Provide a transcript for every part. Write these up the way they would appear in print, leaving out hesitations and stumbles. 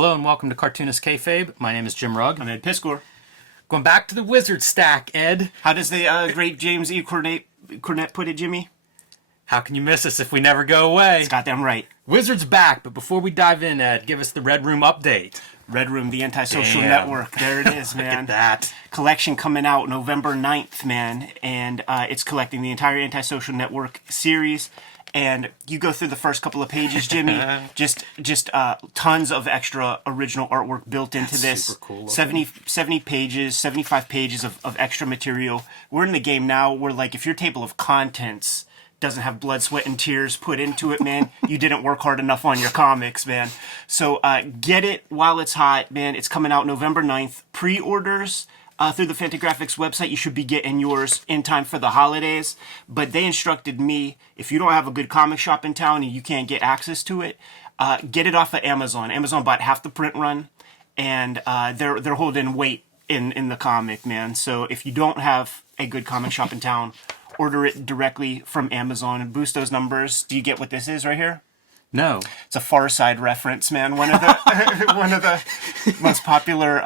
Hello and welcome to Cartoonist Kayfabe. My name is Jim Rugg. I'm Ed Piscor. Going back to the wizard stack, Ed. How does the great James E. Cornett put it, Jimmy? How can you miss us if we never go away? It's goddamn right. Wizard's back, but before we dive in, Ed, give us the Red Room update. Red Room, the antisocial network. There it is, man. Look at that. Collection coming out November 9th, man. And it's collecting the entire Antisocial Network series. And you go through the first couple of pages, Jimmy. just tons of extra original artwork built into this. Super cool. 70 pages, 75 pages of extra material. We're in the game now where, like, if your table of contents doesn't have blood, sweat, and tears put into it, man, you didn't work hard enough on your comics, man. So get it while it's hot, man. It's coming out November 9th. Pre-orders through the Fantagraphics website. You should be getting yours in time for the holidays. But they instructed me, if you don't have a good comic shop in town and you can't get access to it, get it off of Amazon. Amazon bought half the print run, and they're holding weight in the comic, man. So if you don't have a good comic shop in town, order it directly from Amazon and boost those numbers. Do you get what this is right here? No. It's a Far Side reference, man. One of the most popular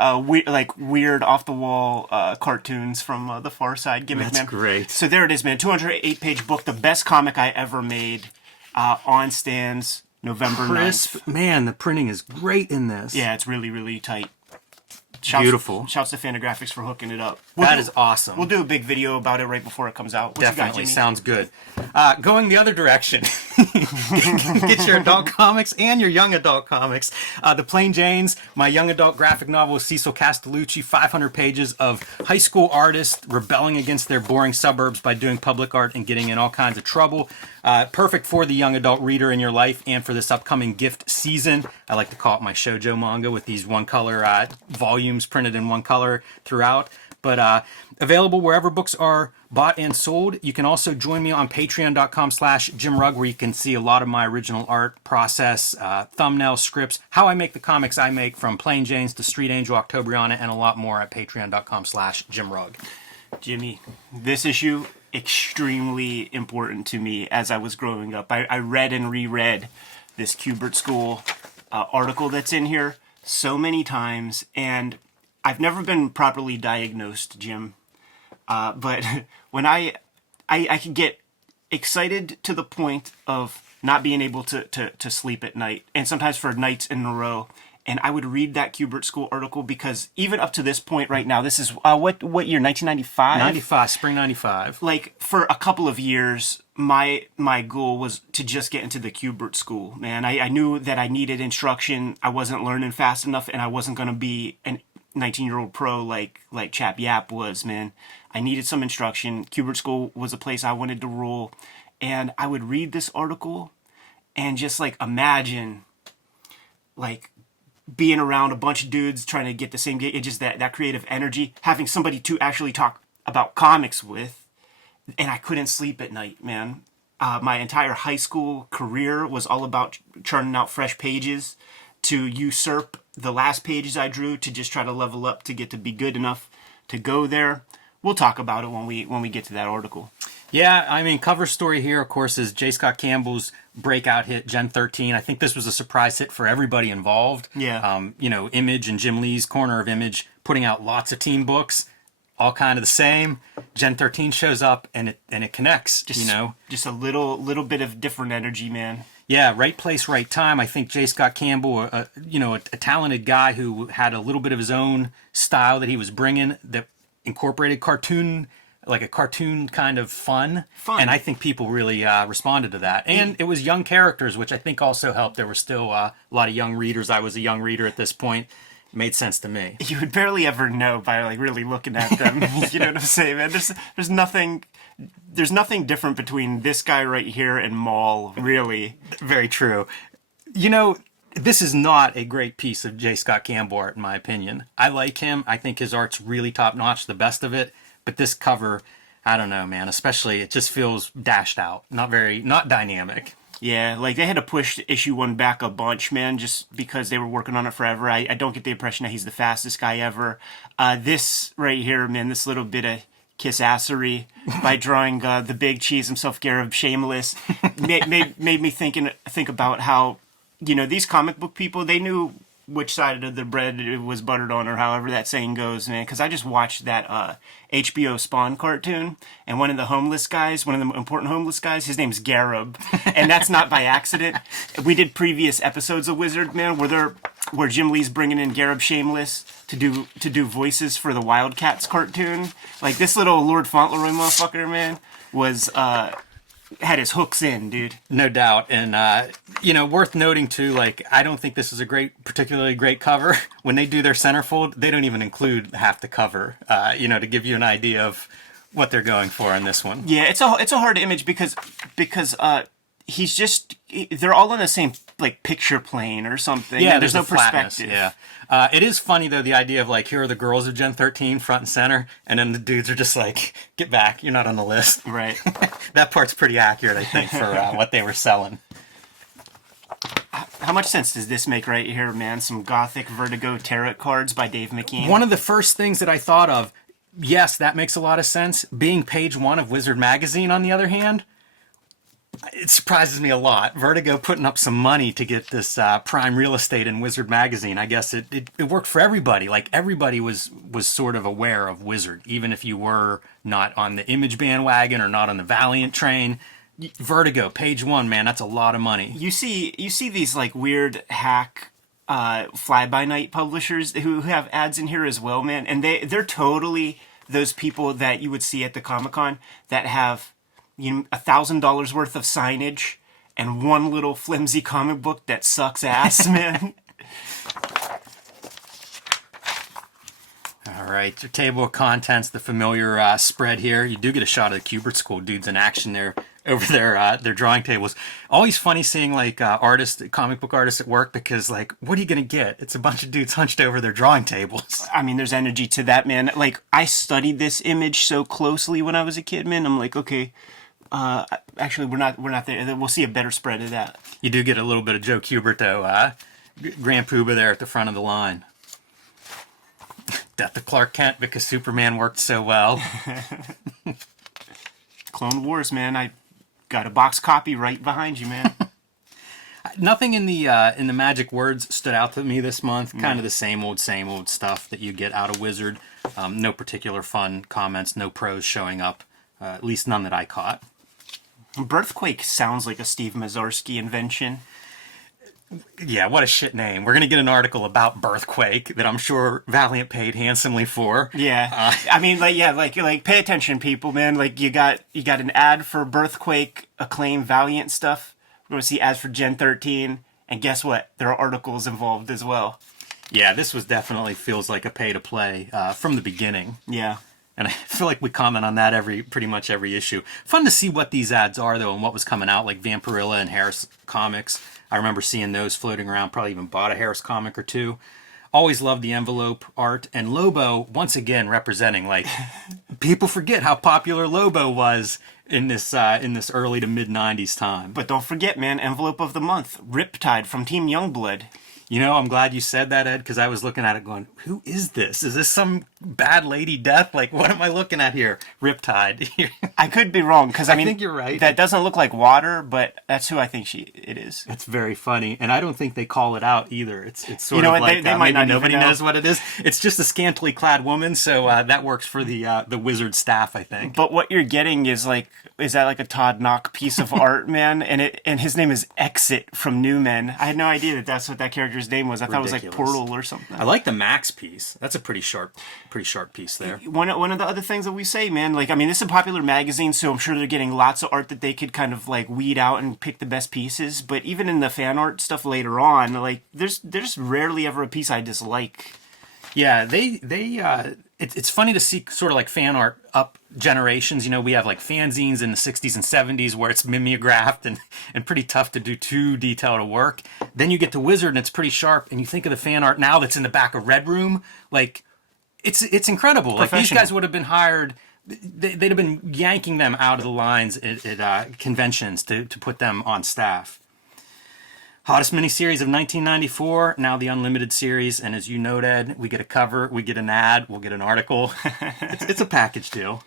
weird off the wall cartoons from the Far Side gimmick, That's man. great. So there it is, man. 208-page book, the best comic I ever made, on stands November 9th. Man, the printing is great in this. Yeah, it's really, really tight. Beautiful. Shouts to Fantagraphics for hooking it up. That is awesome. We'll do a big video about it right before it comes out. What Definitely. you got, Jimmy? Sounds good. Going the other direction. Get your adult comics and your young adult comics. The Plain Janes, my young adult graphic novel with Cecil Castellucci, 500 pages of high school artists rebelling against their boring suburbs by doing public art and getting in all kinds of trouble. Perfect for the young adult reader in your life and for this upcoming gift season. I like to call it my shoujo manga with these one-color volumes printed in one color throughout. But available wherever books are bought and sold. You can also join me on patreon.com/JimRugg, where you can see a lot of my original art process, thumbnail scripts, how I make the comics I make, from Plain Janes to Street Angel, Octobriana, and a lot more at patreon.com/JimRugg. Jimmy, this issue, extremely important to me as I was growing up. I read and reread this Kubert School article that's in here so many times, and I've never been properly diagnosed, Jim. But when I could get excited to the point of not being able to sleep at night, and sometimes for nights in a row. And I would read that Kubert School article because even up to this point right now, this is, what year, 1995? 95, spring 95. Like, for a couple of years, my goal was to just get into the Kubert School, man. I knew that I needed instruction. I wasn't learning fast enough, and I wasn't going to be an 19-year-old pro like Chap Yap was, man. I needed some instruction. Kubert School was a place I wanted to roll. And I would read this article and just, like, imagine, like, being around a bunch of dudes trying to get the same gig, just that creative energy, having somebody to actually talk about comics with, and I couldn't sleep at night, man. My entire high school career was all about churning out fresh pages to usurp the last pages I drew to just try to level up to get to be good enough to go there. We'll talk about it when we get to that article. Yeah, I mean, cover story here, of course, is J. Scott Campbell's breakout hit, Gen13. I think this was a surprise hit for everybody involved. Yeah. Image and Jim Lee's corner of Image putting out lots of team books, all kind of the same. Gen13 shows up and it connects. Just a little bit of different energy, man. Yeah, right place, right time. I think J. Scott Campbell, a talented guy who had a little bit of his own style that he was bringing that incorporated cartoon. Like a cartoon kind of fun. And I think people really responded to that. And it was young characters, which I think also helped. There were still a lot of young readers. I was a young reader at this point. It made sense to me. You would barely ever know by, like, really looking at them. You know what I'm saying, man? There's nothing different between this guy right here and Maul, really. Very true. This is not a great piece of J. Scott Campbell art, in my opinion. I like him. I think his art's really top-notch, the best of it. But this cover, I don't know, man. Especially, it just feels dashed out. Not dynamic. Yeah, like, they had to push issue 1 back a bunch, man, just because they were working on it forever. I don't get the impression that he's the fastest guy ever. This right here, man, this little bit of kiss-assery by drawing the big cheese himself, Garib Shameless, made me think about how, these comic book people, they knew which side of the bread it was buttered on, or however that saying goes, man. Because I just watched that HBO Spawn cartoon, and one of the important homeless guys, his name's Garib, and that's not by accident. We did previous episodes of Wizard, man, where Jim Lee's bringing in Garib Shameless to do voices for the Wildcats cartoon. Like, this little Lord Fauntleroy motherfucker, man, was had his hooks in, dude. No doubt. And, worth noting, too, like, I don't think this is a particularly great cover. When they do their centerfold, they don't even include half the cover, to give you an idea of what they're going for in this one. Yeah, it's a hard image because they're all in the same, like, picture plane or something. Yeah, there's no flatness, perspective. yeah. It is funny, though, the idea of, like, here are the girls of Gen 13 front and center, and then the dudes are just like, get back, you're not on the list. Right. That part's pretty accurate, I think, for what they were selling. How much sense does this make right here, man? Some Gothic Vertigo tarot cards by Dave McKean. One of the first things that I thought of, yes, that makes a lot of sense. Being page 1 of Wizard Magazine, on the other hand, it surprises me a lot. Vertigo putting up some money to get this prime real estate in Wizard Magazine. I guess it worked for everybody. Like, everybody was sort of aware of Wizard, even if you were not on the Image bandwagon or not on the Valiant train. Vertigo, page 1, man, that's a lot of money. You see these, like, weird hack fly-by-night publishers who have ads in here as well, man. And they're totally those people that you would see at the Comic-Con that have $1,000 worth of signage and one little flimsy comic book that sucks ass, man. All right, your table of contents, the familiar spread here. You do get a shot of the Kubert School dudes in action there over their drawing tables. Always funny seeing, like, comic book artists at work, because, like, what are you gonna get? It's a bunch of dudes hunched over their drawing tables. I mean, there's energy to that, man. Like, I studied this image so closely when I was a kid, man. I'm like, okay. Actually, we're not there. We'll see a better spread of that. You do get a little bit of Joe Kubert, though. Grand Poobah there at the front of the line. Death of Clark Kent, because Superman worked so well. Clone Wars, man. I got a box copy right behind you, man. Nothing in the magic words stood out to me this month. Kind of the same old stuff that you get out of Wizard. No particular fun comments, no pros showing up. At least none that I caught. Birthquake sounds like a Steve Mazzarski invention. Yeah, what a shit name. We're going to get an article about Birthquake that I'm sure Valiant paid handsomely for. Yeah. I mean, like pay attention, people, man. Like, you got an ad for Birthquake, Acclaim, Valiant stuff. We're going to see ads for Gen 13, and guess what? There are articles involved as well. Yeah, this was definitely feels like a pay-to-play from the beginning. Yeah. And I feel like we comment on that pretty much every issue. Fun to see what these ads are, though, and what was coming out, like Vampirilla and Harris Comics. I remember seeing those floating around, probably even bought a Harris comic or two. Always loved the envelope art. And Lobo, once again, representing, like, people forget how popular Lobo was in this early to mid-90s time. But don't forget, man, envelope of the month, Riptide from Team Youngblood. You know, I'm glad you said that, Ed, because I was looking at it going, who is this? Is this some bad lady death? Like, what am I looking at here? Riptide. I could be wrong, because I think you're right. That doesn't look like water, but that's who I think it is. It's very funny, and I don't think they call it out either. It's sort of like they might maybe not nobody even know. knows what it is. It's just a scantily clad woman, so that works for the Wizard staff, I think. But what you're getting is that like a Todd Knock piece of art, man? And his name is Exit from New Men. I had no idea that's what that character's name was. I thought it was like Portal or something. I like the Max piece. That's a pretty sharp piece there. One of the other things that we say, man, like, I mean, this is a popular magazine, so I'm sure they're getting lots of art that they could kind of, like, weed out and pick the best pieces. But even in the fan art stuff later on, like, there's rarely ever a piece I dislike. Yeah, it's funny to see sort of like fan art up generations. You know, we have like fanzines in the 60s and 70s where it's mimeographed and pretty tough to do too detailed a work. Then you get to Wizard and it's pretty sharp, and you think of the fan art now that's in the back of Red Room, like, it's incredible. Like, these guys would have been hired, they'd have been yanking them out of the lines at conventions to put them on staff. Hottest miniseries of 1994, now the Unlimited series, and as you noted, we get a cover, we get an ad, we'll get an article. It's a package deal.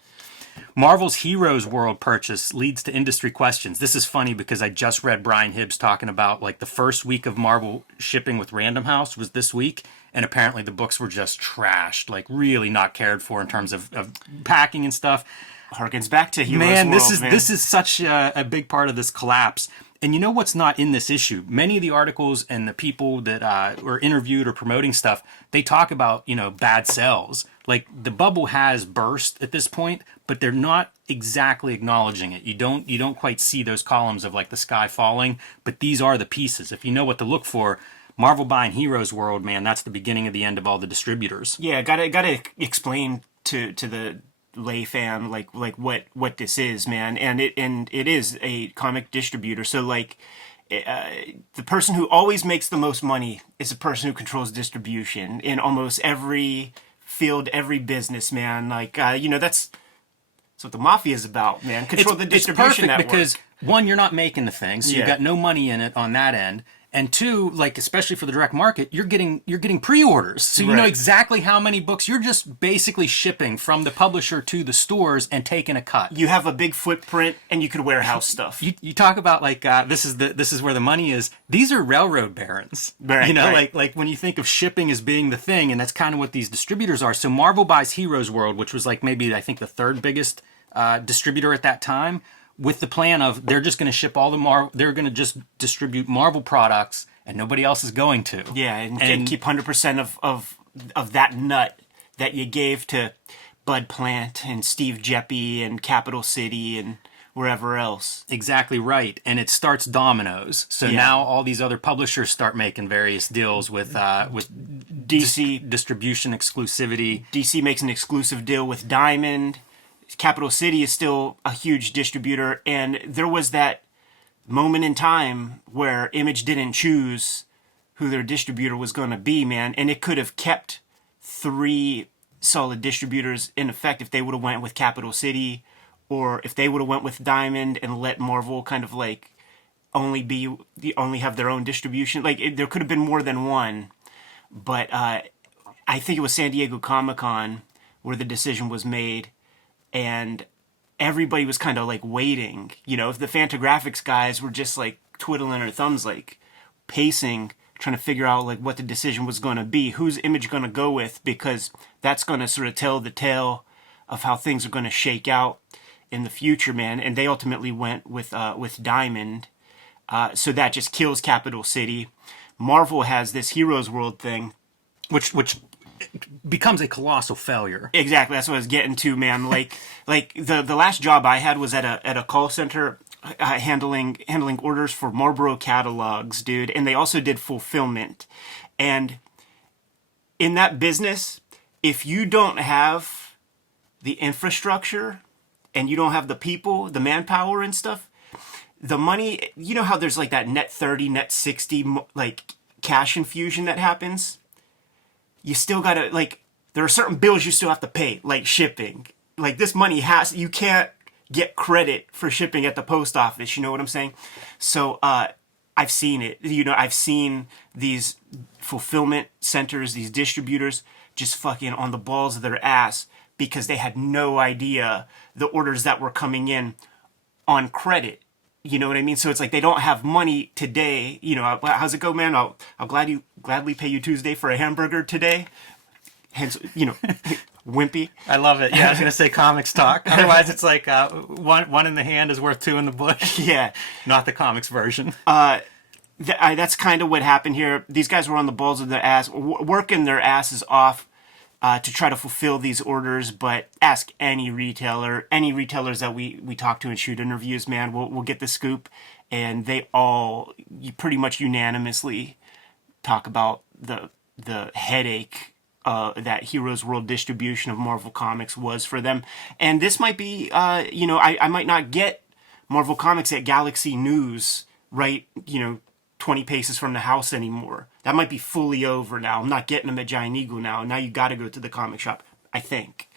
Marvel's Heroes World purchase leads to industry questions. This is funny because I just read Brian Hibbs talking about like the first week of Marvel shipping with Random House was this week, and apparently the books were just trashed, like really not cared for in terms of packing and stuff. Harkens back to Heroes Man, World, this is such a big part of this collapse. And you know what's not in this issue? Many of the articles and the people that were interviewed or promoting stuff, they talk about, bad sales. Like the bubble has burst at this point, but they're not exactly acknowledging it. You don't quite see those columns of like the sky falling, but these are the pieces. If you know what to look for, Marvel buying Heroes World, man, that's the beginning of the end of all the distributors. Yeah, gotta explain to the lay fan like what this is, man, and it is a comic distributor. So like the person who always makes the most money is the person who controls distribution in almost every field, every business, man. Like that's what the mafia is about, man. Control the distribution it's perfect network. because one, you're not making the thing, so you've got no money in it on that end. And two, like especially for the direct market, you're getting pre-orders, so you know exactly how many books. You're just basically shipping from the publisher to the stores and taking a cut. You have a big footprint, and you could warehouse stuff. You talk about like this is where the money is. These are railroad barons, right. like when you think of shipping as being the thing, and that's kind of what these distributors are. So Marvel buys Heroes World, which was like maybe I think the third biggest distributor at that time, with the plan of they're just going to ship all the they're going to just distribute Marvel products and nobody else is going to. Yeah, and keep 100% of that nut that you gave to Bud Plant and Steve Jeppy and Capital City and wherever else. Exactly right, and it starts dominoes. So now all these other publishers start making various deals with DC distribution exclusivity. DC makes an exclusive deal with Diamond. Capital City is still a huge distributor, and there was that moment in time where Image didn't choose who their distributor was going to be, man, and it could have kept 3 solid distributors in effect if they would have went with Capital City, or if they would have went with Diamond and let Marvel kind of like only have their own distribution. Like there could have been more than one, but I think it was San Diego Comic-Con where the decision was made. And everybody was kind of like waiting, if the Fantagraphics guys were just like twiddling their thumbs, like pacing, trying to figure out like what the decision was going to be, who's Image going to go with, because that's going to sort of tell the tale of how things are going to shake out in the future, man. And they ultimately went with Diamond. So that just kills Capital City. Marvel has this Heroes World thing, which becomes a colossal failure. Exactly, that's what I was getting to, man. Like the last job I had was at a call center handling orders for Marlboro catalogs, dude, and they also did fulfillment. And in that business, if you don't have the infrastructure and you don't have the people, the manpower and stuff, the money, how there's like that net 30, net 60 like cash infusion that happens? You still gotta, like, there are certain bills you still have to pay, like shipping. Like, this money you can't get credit for shipping at the post office, you know what I'm saying? So, I've seen it. I've seen these fulfillment centers, these distributors, just fucking on the balls of their ass because they had no idea the orders that were coming in on credit. You know what I mean? So it's like they don't have money today. How's it go, man? I'll gladly pay you Tuesday for a hamburger today. Hence, wimpy. I love it. Yeah, I was gonna say comics talk. Otherwise, it's like one in the hand is worth 2 in the bush. Yeah, not the comics version. That's kind of what happened here. These guys were on the balls of their ass, working their asses off to try to fulfill these orders. But ask any retailers that we talk to and shoot interviews, man, we'll get the scoop, and they all pretty much unanimously talk about the headache that Heroes World distribution of Marvel Comics was for them. And this might be, I might not get Marvel Comics at Galaxy News, right, 20 paces from the house anymore. That might be fully over now. I'm not getting them at Giant Eagle now. Now you got to go to the comic shop, I think.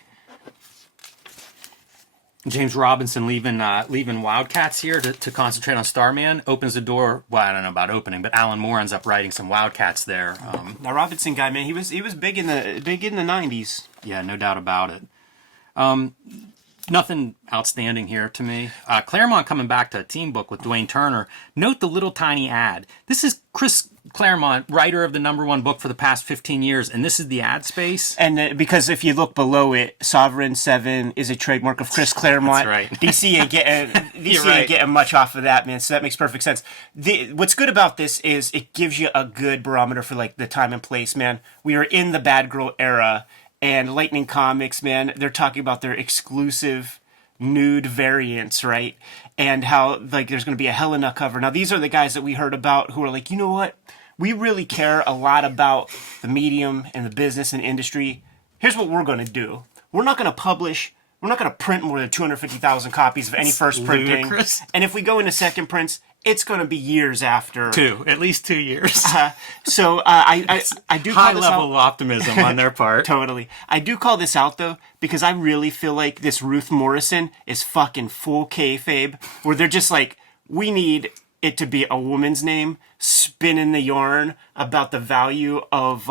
James Robinson leaving Wildcats here to concentrate on Starman opens the door. Well, I don't know about opening, but Alan Moore ends up writing some Wildcats there. That Robinson guy, man, he was big in the 90s. Yeah, no doubt about it. Nothing outstanding here to me. Claremont coming back to a team book with Dwayne Turner. Note the little tiny ad. This is Chris Claremont, writer of the #1 book for the past 15 years, and this is the ad space. And because if you look below it, Sovereign 7 is a trademark of Chris Claremont. That's right. DC ain't getting much off of that, man, so that makes perfect sense. What's good about this is it gives you a good barometer for like the time and place, man. We are in the Bad Girl era, and Lightning Comics, man, they're talking about their exclusive nude variants, right? And how like there's going to be a Helena cover. Now these are the guys that we heard about who are like, you know what? We really care a lot about the medium and the business and industry. Here's what we're going to do. We're not going to print more than 250,000 copies of any first printing. Ludicrous. And if we go into second prints, it's going to be years after. At least 2 years. So I do call High this level out. of optimism on their part. Totally. I do call this out, though, because I really feel like this Ruth Morrison is fucking full kayfabe, where they're just like, we need it to be a woman's name, spinning the yarn about the value of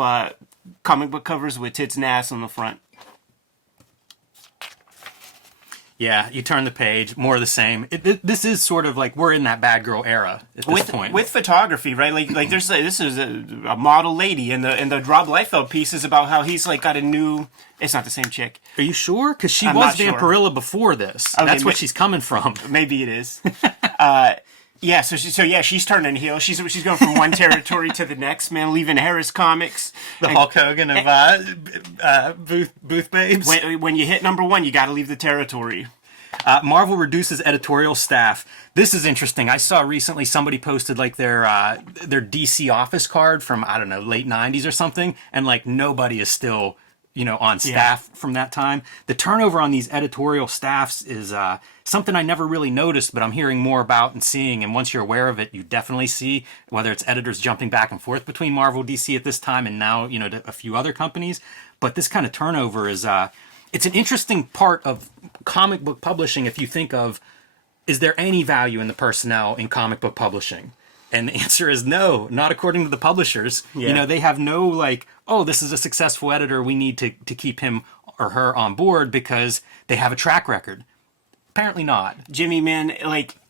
comic book covers with tits and ass on the front. Yeah, you turn the page, more of the same. This is sort of like we're in that bad girl era at this point. With photography, right? Like there's this is a model lady, and the Rob Liefeld piece is about how he's like got a new. It's not the same chick. Are you sure? Because she I'm was not sure. Vampirilla before this. Okay, That's where she's coming from. Maybe it is. Yeah, she's turning heel. She's going from one territory to the next, man, leaving Harris Comics. The Hulk Hogan of booth babes. When you hit #1, you got to leave the territory. Marvel reduces editorial staff. This is interesting. I saw recently somebody posted like their DC office card from, I don't know, late 90s or something, and like nobody is still, on staff from that time. The turnover on these editorial staffs is something I never really noticed, but I'm hearing more about and seeing, and once you're aware of it, you definitely see whether it's editors jumping back and forth between Marvel, DC at this time, and now, to a few other companies. But this kind of turnover is... it's an interesting part of comic book publishing if you think of, is there any value in the personnel in comic book publishing? And the answer is no, not according to the publishers. Yeah. They have no like, oh, this is a successful editor, we need to keep him or her on board because they have a track record. Apparently not. Jimmy, man,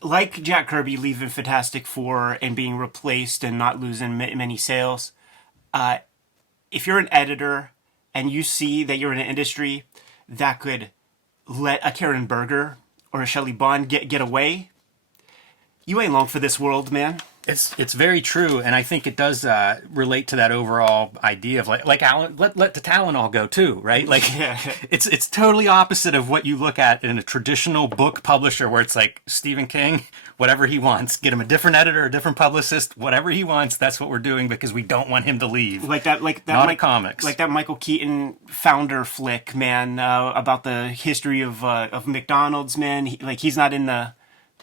like Jack Kirby leaving Fantastic Four and being replaced and not losing many sales, if you're an editor and you see that you're in an industry that could let a Karen Berger or a Shelley Bond get away, you ain't long for this world, man. It's very true, and I think it does relate to that overall idea of like Alan, let the Tylenol go too, right? Like Yeah. it's totally opposite of what you look at in a traditional book publisher, where it's like Stephen King, whatever he wants, get him a different editor, a different publicist, whatever he wants. That's what we're doing because we don't want him to leave. Like that Comics. Like that Michael Keaton founder flick, man, about the history of McDonald's, man. He's not in the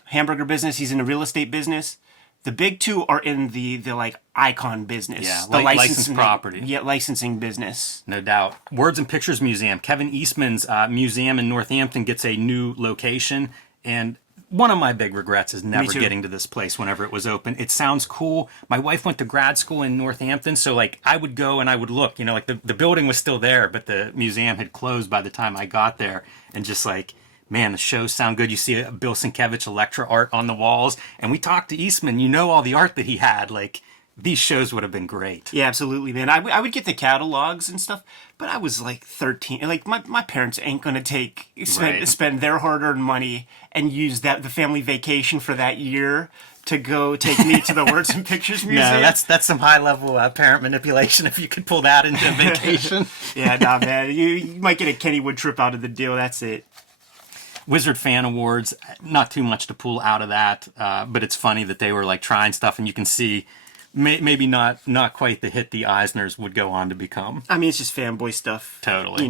hamburger business; he's in the real estate business. The big two are in the like icon business. Yeah, the licensed property. Yeah, licensing business. No doubt. Words and Pictures Museum. Kevin Eastman's museum in Northampton gets a new location, and one of my big regrets is never getting to this place whenever it was open. It sounds cool. My wife went to grad school in Northampton, so like I would go and I would look, like the building was still there, but the museum had closed by the time I got there, and just like, man, the shows sound good. You see a Bill Sienkiewicz Elektra art on the walls. And we talked to Eastman. All the art that he had. Like, these shows would have been great. Yeah, absolutely, man. I would get the catalogs and stuff, but I was like 13. Like, my parents ain't going to spend their hard-earned money and use the family vacation for that year to go take me to the Words and Pictures Museum. No, that's some high-level parent manipulation if you could pull that into a vacation. Yeah, nah, man. You might get a Kennywood trip out of the deal. That's it. Wizard Fan Awards, not too much to pull out of that, but it's funny that they were like trying stuff, and you can see maybe not quite the hit the Eisners would go on to become. I mean, it's just fanboy stuff. Totally.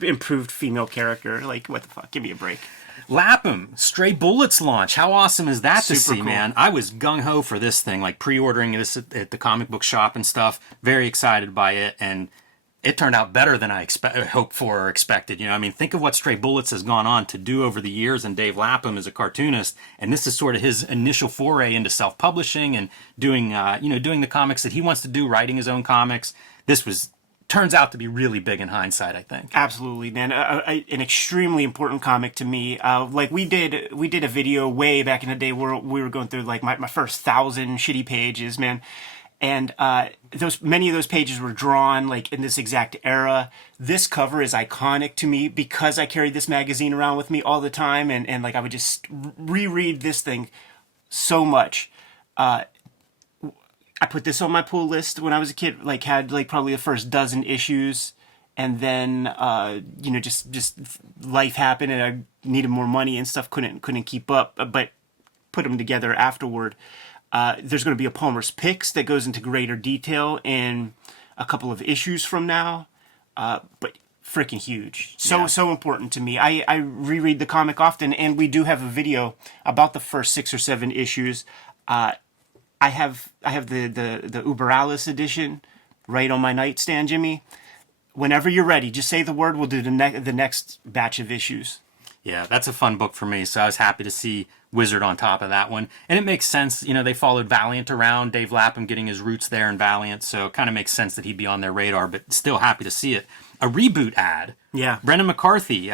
Improved female character. Like, what the fuck? Give me a break. Lapham, Stray Bullets launch. How awesome is that to see, cool. man? I was gung-ho for this thing, like pre-ordering this at the comic book shop and stuff. Very excited by it, and it turned out better than I hoped for or expected. Think of what Stray Bullets has gone on to do over the years, and Dave Lapham is a cartoonist, and this is sort of his initial foray into self-publishing and doing the comics that he wants to do, writing his own comics. This was turns out to be really big in hindsight, I think. Absolutely, man. An extremely important comic to me. Like we did a video way back in the day where we were going through like my first 1,000 shitty pages, man. And many of those pages were drawn like in this exact era. This cover is iconic to me because I carried this magazine around with me all the time, and like I would just reread this thing so much. I put this on my pull list when I was a kid, like had like probably the first dozen issues, and then just life happened and I needed more money and stuff, couldn't keep up, but put them together afterward. There's going to be a Palmer's Picks that goes into greater detail in a couple of issues from now, but freaking huge. So important to me. I reread the comic often, and we do have a video about the first 6 or 7 issues. I have the Uber Alice edition right on my nightstand, Jimmy. Whenever you're ready, just say the word. We'll do the next batch of issues. Yeah, that's a fun book for me, so I was happy to see Wizard on top of that one. And it makes sense, they followed Valiant around, Dave Lapham getting his roots there in Valiant, so it kind of makes sense that he'd be on their radar, but still happy to see it. A reboot ad. Yeah. Brendan McCarthy,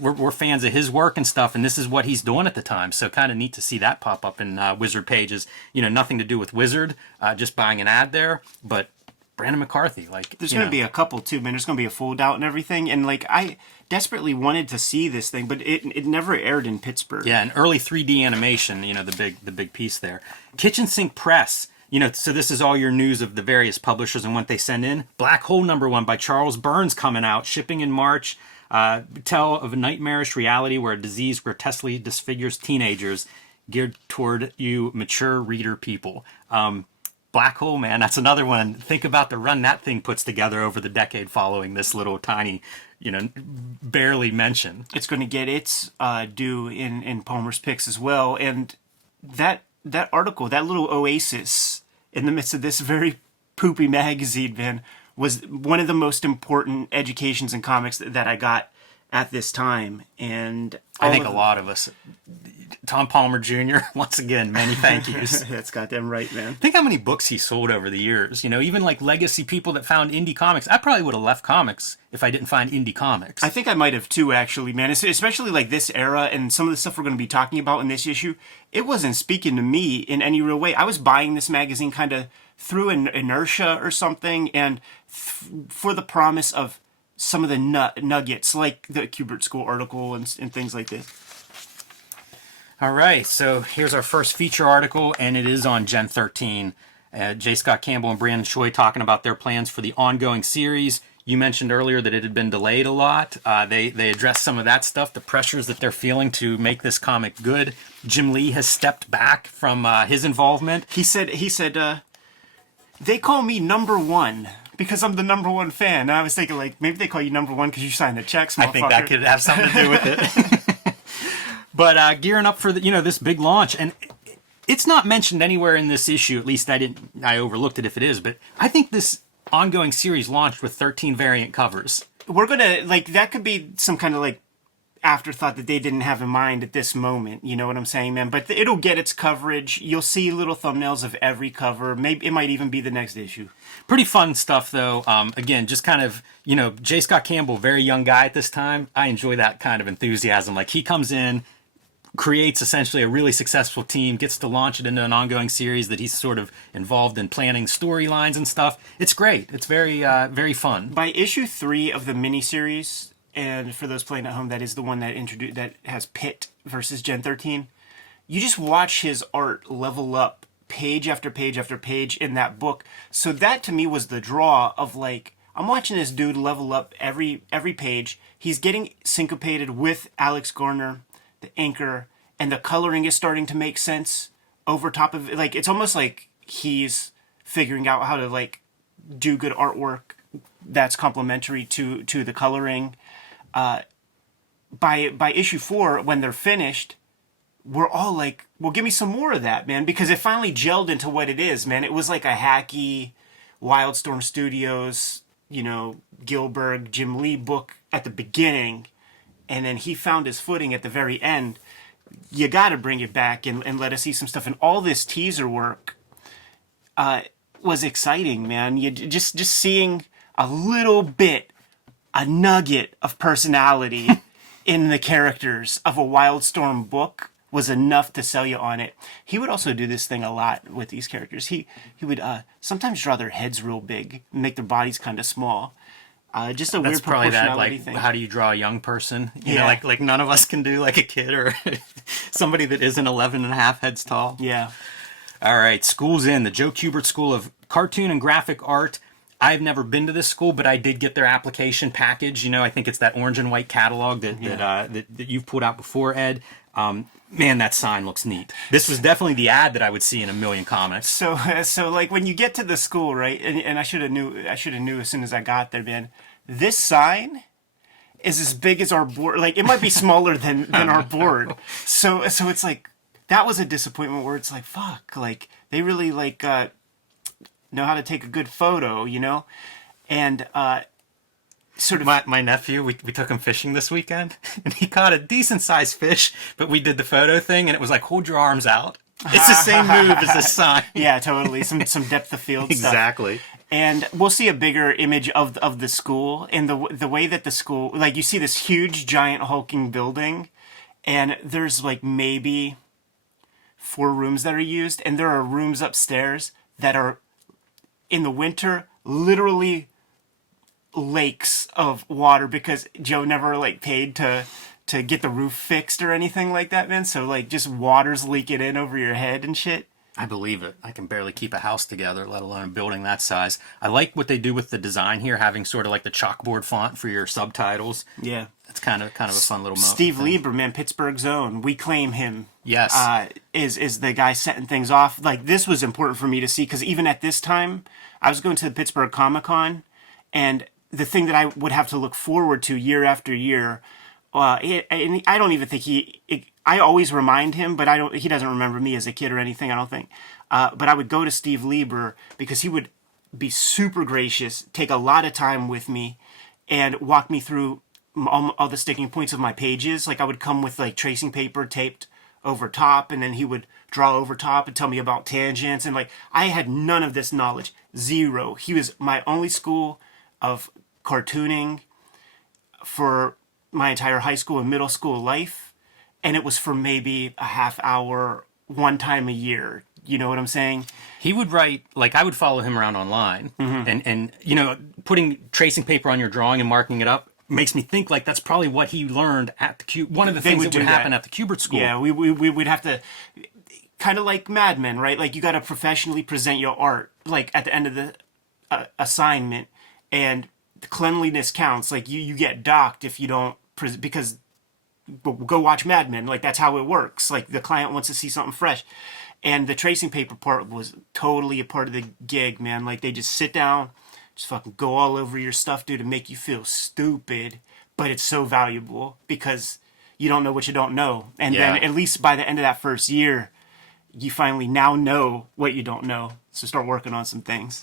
we're fans of his work and stuff, and this is what he's doing at the time, so kind of neat to see that pop up in Wizard pages. Nothing to do with Wizard, just buying an ad there, but Brandon McCarthy, like... There's going to be a couple, too, man. There's going to be a fold-out and everything, and, like, I desperately wanted to see this thing, but it never aired in Pittsburgh. Yeah, an early 3D animation, the big piece there. Kitchen Sink Press, so this is all your news of the various publishers and what they send in. Black Hole #1 by Charles Burns coming out, shipping in March. Tell of a nightmarish reality where a disease grotesquely disfigures teenagers, geared toward you mature reader people. Black Hole, man, that's another one. Think about the run that thing puts together over the decade following this little tiny, barely mention. It's going to get its due in Palmer's Picks as well. And that article, that little oasis in the midst of this very poopy magazine, man, was one of the most important educations in comics that I got at this time. And I think a lot of us... Tom Palmer Jr., once again, many thank yous. That's goddamn right, man. Think how many books he sold over the years. Even like legacy people that found indie comics. I probably would have left comics if I didn't find indie comics. I think I might have too, actually, man. Especially like this era and some of the stuff we're going to be talking about in this issue. It wasn't speaking to me in any real way. I was buying this magazine kind of through an inertia or something, and for the promise of some of the nuggets, like the Kubert School article and things like this. All right, so here's our first feature article, and it is on Gen13. J. Scott Campbell and Brandon Choi talking about their plans for the ongoing series. You mentioned earlier that it had been delayed a lot. They addressed some of that stuff, the pressures that they're feeling to make this comic good. Jim Lee has stepped back from his involvement. He said, they call me #1 because I'm the #1 fan. And I was thinking, like, maybe they call you #1 because you signed the checks, motherfucker. I think that could have something to do with it. But gearing up for this big launch, and it's not mentioned anywhere in this issue. At least I overlooked it if it is. But I think this ongoing series launched with 13 variant covers. We're gonna that could be some kind of afterthought that they didn't have in mind at this moment. You know what I'm saying, man? But it'll get its coverage. You'll see little thumbnails of every cover. Maybe it might even be the next issue. Pretty fun stuff, though. Again, just kind of, J. Scott Campbell, very young guy at this time. I enjoy that kind of enthusiasm. Like, he comes in, creates essentially a really successful team, gets to launch it into an ongoing series that he's sort of involved in planning storylines and stuff. It's great. It's very, very fun. By issue 3 of the miniseries, and for those playing at home, that is the one that has Pitt versus Gen13. You just watch his art level up page after page after page in that book. So that to me was the draw of I'm watching this dude level up every page. He's getting syncopated with Alex Garner, the inker, and the coloring is starting to make sense over top of it. It's almost like he's figuring out how to do good artwork that's complementary to the coloring. By issue 4, when they're finished, we're all well, give me some more of that, man, because it finally gelled into what it is, man. It was like a hacky Wildstorm Studios, Gilbert, Jim Lee book at the beginning, and then he found his footing at the very end. You got to bring it back and let us see some stuff. And all this teaser work was exciting, man. You just seeing a little bit, a nugget of personality in the characters of a Wildstorm book was enough to sell you on it. He would also do this thing a lot with these characters. He would sometimes draw their heads real big and make their bodies kind of small. Just a That's weird probably that, proportionality like, thing. how do you draw a young person? You Yeah. know, like none of us can do, like a kid or somebody that isn't 11 and a half heads tall. Yeah. All right, school's in. The Joe Kubert School of Cartoon and Graphic Art. I've never been to this school, but I did get their application package. You know, I think it's that orange and white catalog that you've pulled out before, Ed. Man, that sign looks neat. This was definitely the ad that I would see in a million comics. So like when you get to the school, right? And I should have knew as soon as I got there, man. This sign is as big as our board. Like it might be smaller than our board. So it's like that was a disappointment where it's like fuck, like they really like know how to take a good photo, you know, and sort of My nephew, we took him fishing this weekend, and he caught a decent sized fish, but we did the photo thing, and it was like, hold your arms out. It's the same move as this sign. Yeah, totally. Some depth of field stuff. Exactly. And we'll see a bigger image of the school and the way that the school, like you see this huge giant hulking building, and there's like maybe 4 rooms that are used, and there are rooms upstairs that are in the winter literally lakes of water because Joe never like paid to get the roof fixed or anything like that, man. So like just water's leaking in over your head and shit. I believe it. I can barely keep a house together, let alone a building that size. I like what they do with the design here, having sort of like the chalkboard font for your subtitles. Yeah. It's kind of a fun little moment. Steve Lieber, man, Pittsburgh's own. We claim him. Yes. Is the guy setting things off. Like this was important for me to see because even at this time, I was going to the Pittsburgh Comic-Con, and the thing that I would have to look forward to year after year, and I don't even think I always remind him, but he doesn't remember me as a kid or anything, I don't think. But I would go to Steve Lieber because he would be super gracious, take a lot of time with me, and walk me through all the sticking points of my pages. Like I would come with like tracing paper taped over top, and then he would draw over top and tell me about tangents. And like I had none of this knowledge, zero. He was my only school of cartooning for my entire high school and middle school life, and it was for maybe a half hour one time a year. You know what I'm saying? He would write, like I would follow him around online, and you know, putting tracing paper on your drawing and marking it up makes me think like that's probably what he learned at the one of the things that would happen at the Kubert School. Yeah, we'd have to, kind of like Mad Men, right? Like you got to professionally present your art, like at the end of the assignment, and the cleanliness counts. Like you get docked if you don't because go watch Mad Men. Like that's how it works. Like the client wants to see something fresh. And the tracing paper part was totally a part of the gig, man. Like they just sit down, just fucking go all over your stuff, dude, to make you feel stupid. But it's so valuable because you don't know what you don't know. And then at least by the end of that first year, you finally now know what you don't know. So start working on some things.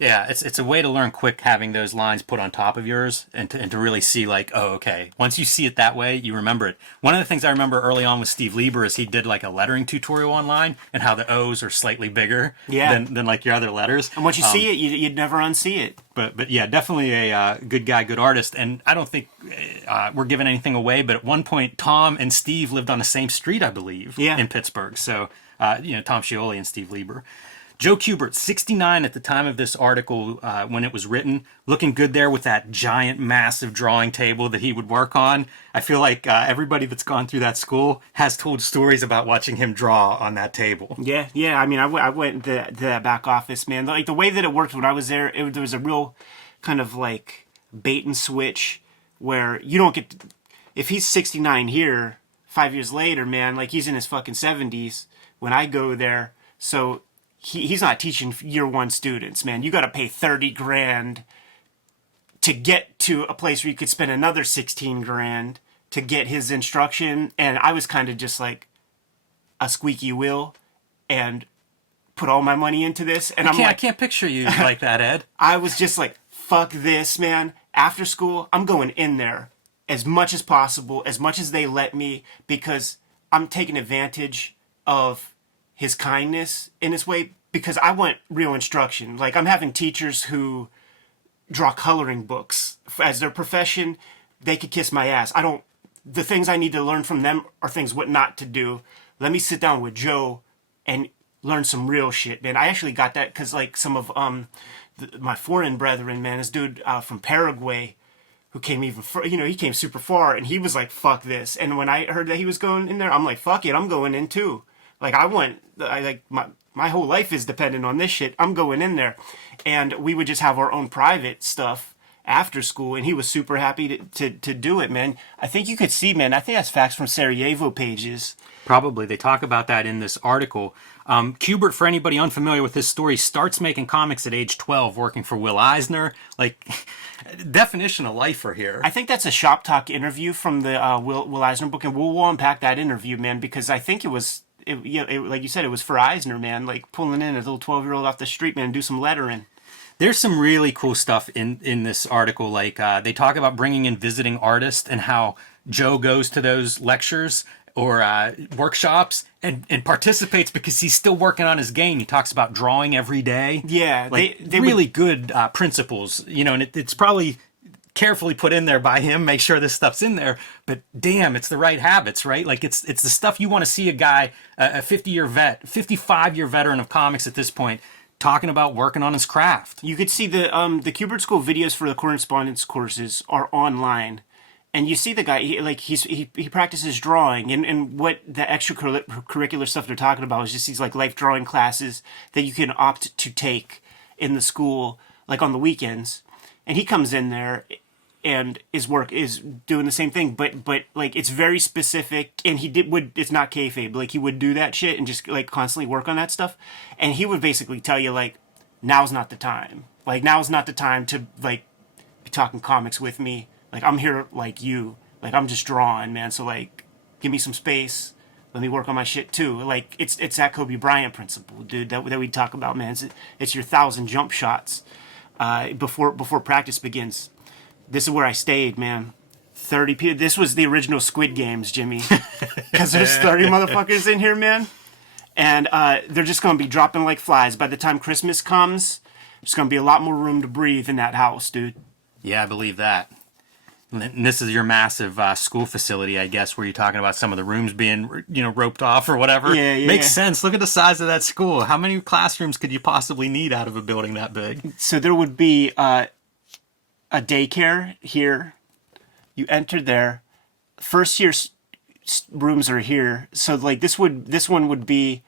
Yeah, it's a way to learn quick having those lines put on top of yours and to really see like, oh, okay. Once you see it that way, you remember it. One of the things I remember early on with Steve Lieber is he did like a lettering tutorial online and how the O's are slightly bigger than like your other letters. And once you see it, you'd never unsee it. But yeah, definitely a good guy, good artist. And I don't think we're giving anything away, but at one point, Tom and Steve lived on the same street, I believe, in Pittsburgh. So, Tom Scioli and Steve Lieber. Joe Kubert, 69 at the time of this article when it was written, looking good there with that giant, massive drawing table that he would work on. I feel like everybody that's gone through that school has told stories about watching him draw on that table. Yeah. I mean, I went to that back office, man. Like the way that it worked when I was there, there was a real kind of like bait and switch where you don't get if he's 69 here, 5 years later, man, like he's in his fucking 70s when I go there. So he's not teaching year one students, man. You got to pay 30 grand to get to a place where you could spend another 16 grand to get his instruction. And I was kind of just like a squeaky wheel and put all my money into this. And I can't picture you like that, Ed. I was just like, fuck this, man. After school, I'm going in there as much as possible, as much as they let me, because I'm taking advantage of his kindness in his way, because I want real instruction. Like I'm having teachers who draw coloring books as their profession. They could kiss my ass. I don't. The things I need to learn from them are things what not to do. Let me sit down with Joe and learn some real shit, man. I actually got that because like some of my foreign brethren, man, this dude from Paraguay who came even he came super far, and he was like, fuck this. And when I heard that he was going in there, I'm like, fuck it, I'm going in too. Like my whole life is dependent on this shit. I'm going in there. And we would just have our own private stuff after school, and he was super happy to do it, man. I think you could see, man, I think that's facts from Sarajevo pages. Probably. They talk about that in this article. Kubert, for anybody unfamiliar with his story, starts making comics at age 12, working for Will Eisner. Like, definition of lifer here. I think that's a Shop Talk interview from the Will Eisner book, and we'll unpack that interview, man, because I think it was, like you said, it was for Eisner, man, like pulling in a little 12-year-old off the street, man, and do some lettering. There's some really cool stuff in this article. Like, they talk about bringing in visiting artists and how Joe goes to those lectures or workshops and participates because he's still working on his game. He talks about drawing every day. Yeah, like they really good principles, and it's probably carefully put in there by him. Make sure this stuff's in there, but damn, it's the right habits, right? Like it's the stuff you want to see a guy, a 55-year veteran of comics at this point, talking about working on his craft. You could see the Kubert School videos for the correspondence courses are online. And you see the guy, he practices drawing, and what the extracurricular stuff they're talking about is just these like life drawing classes that you can opt to take in the school, like on the weekends. And he comes in there, and his work is doing the same thing, but like it's very specific, and it's not kayfabe, like he would do that shit and just like constantly work on that stuff, and he would basically tell you like, now's not the time, to like be talking comics with me. Like, I'm here like you. Like, I'm just drawing, man. So, like, give me some space. Let me work on my shit, too. Like, it's that Kobe Bryant principle, dude, that we talk about, man. It's your 1,000 jump shots before practice begins. This is where I stayed, man. 30 people. This was the original Squid Games, Jimmy. Because there's 30 motherfuckers in here, man. And they're just going to be dropping like flies. By the time Christmas comes, there's going to be a lot more room to breathe in that house, dude. Yeah, I believe that. And this is your massive school facility, I guess, where you're talking about some of the rooms being, roped off or whatever. Yeah. Makes sense. Look at the size of that school. How many classrooms could you possibly need out of a building that big? So there would be a daycare here. You enter there. First year rooms are here. So like this one would be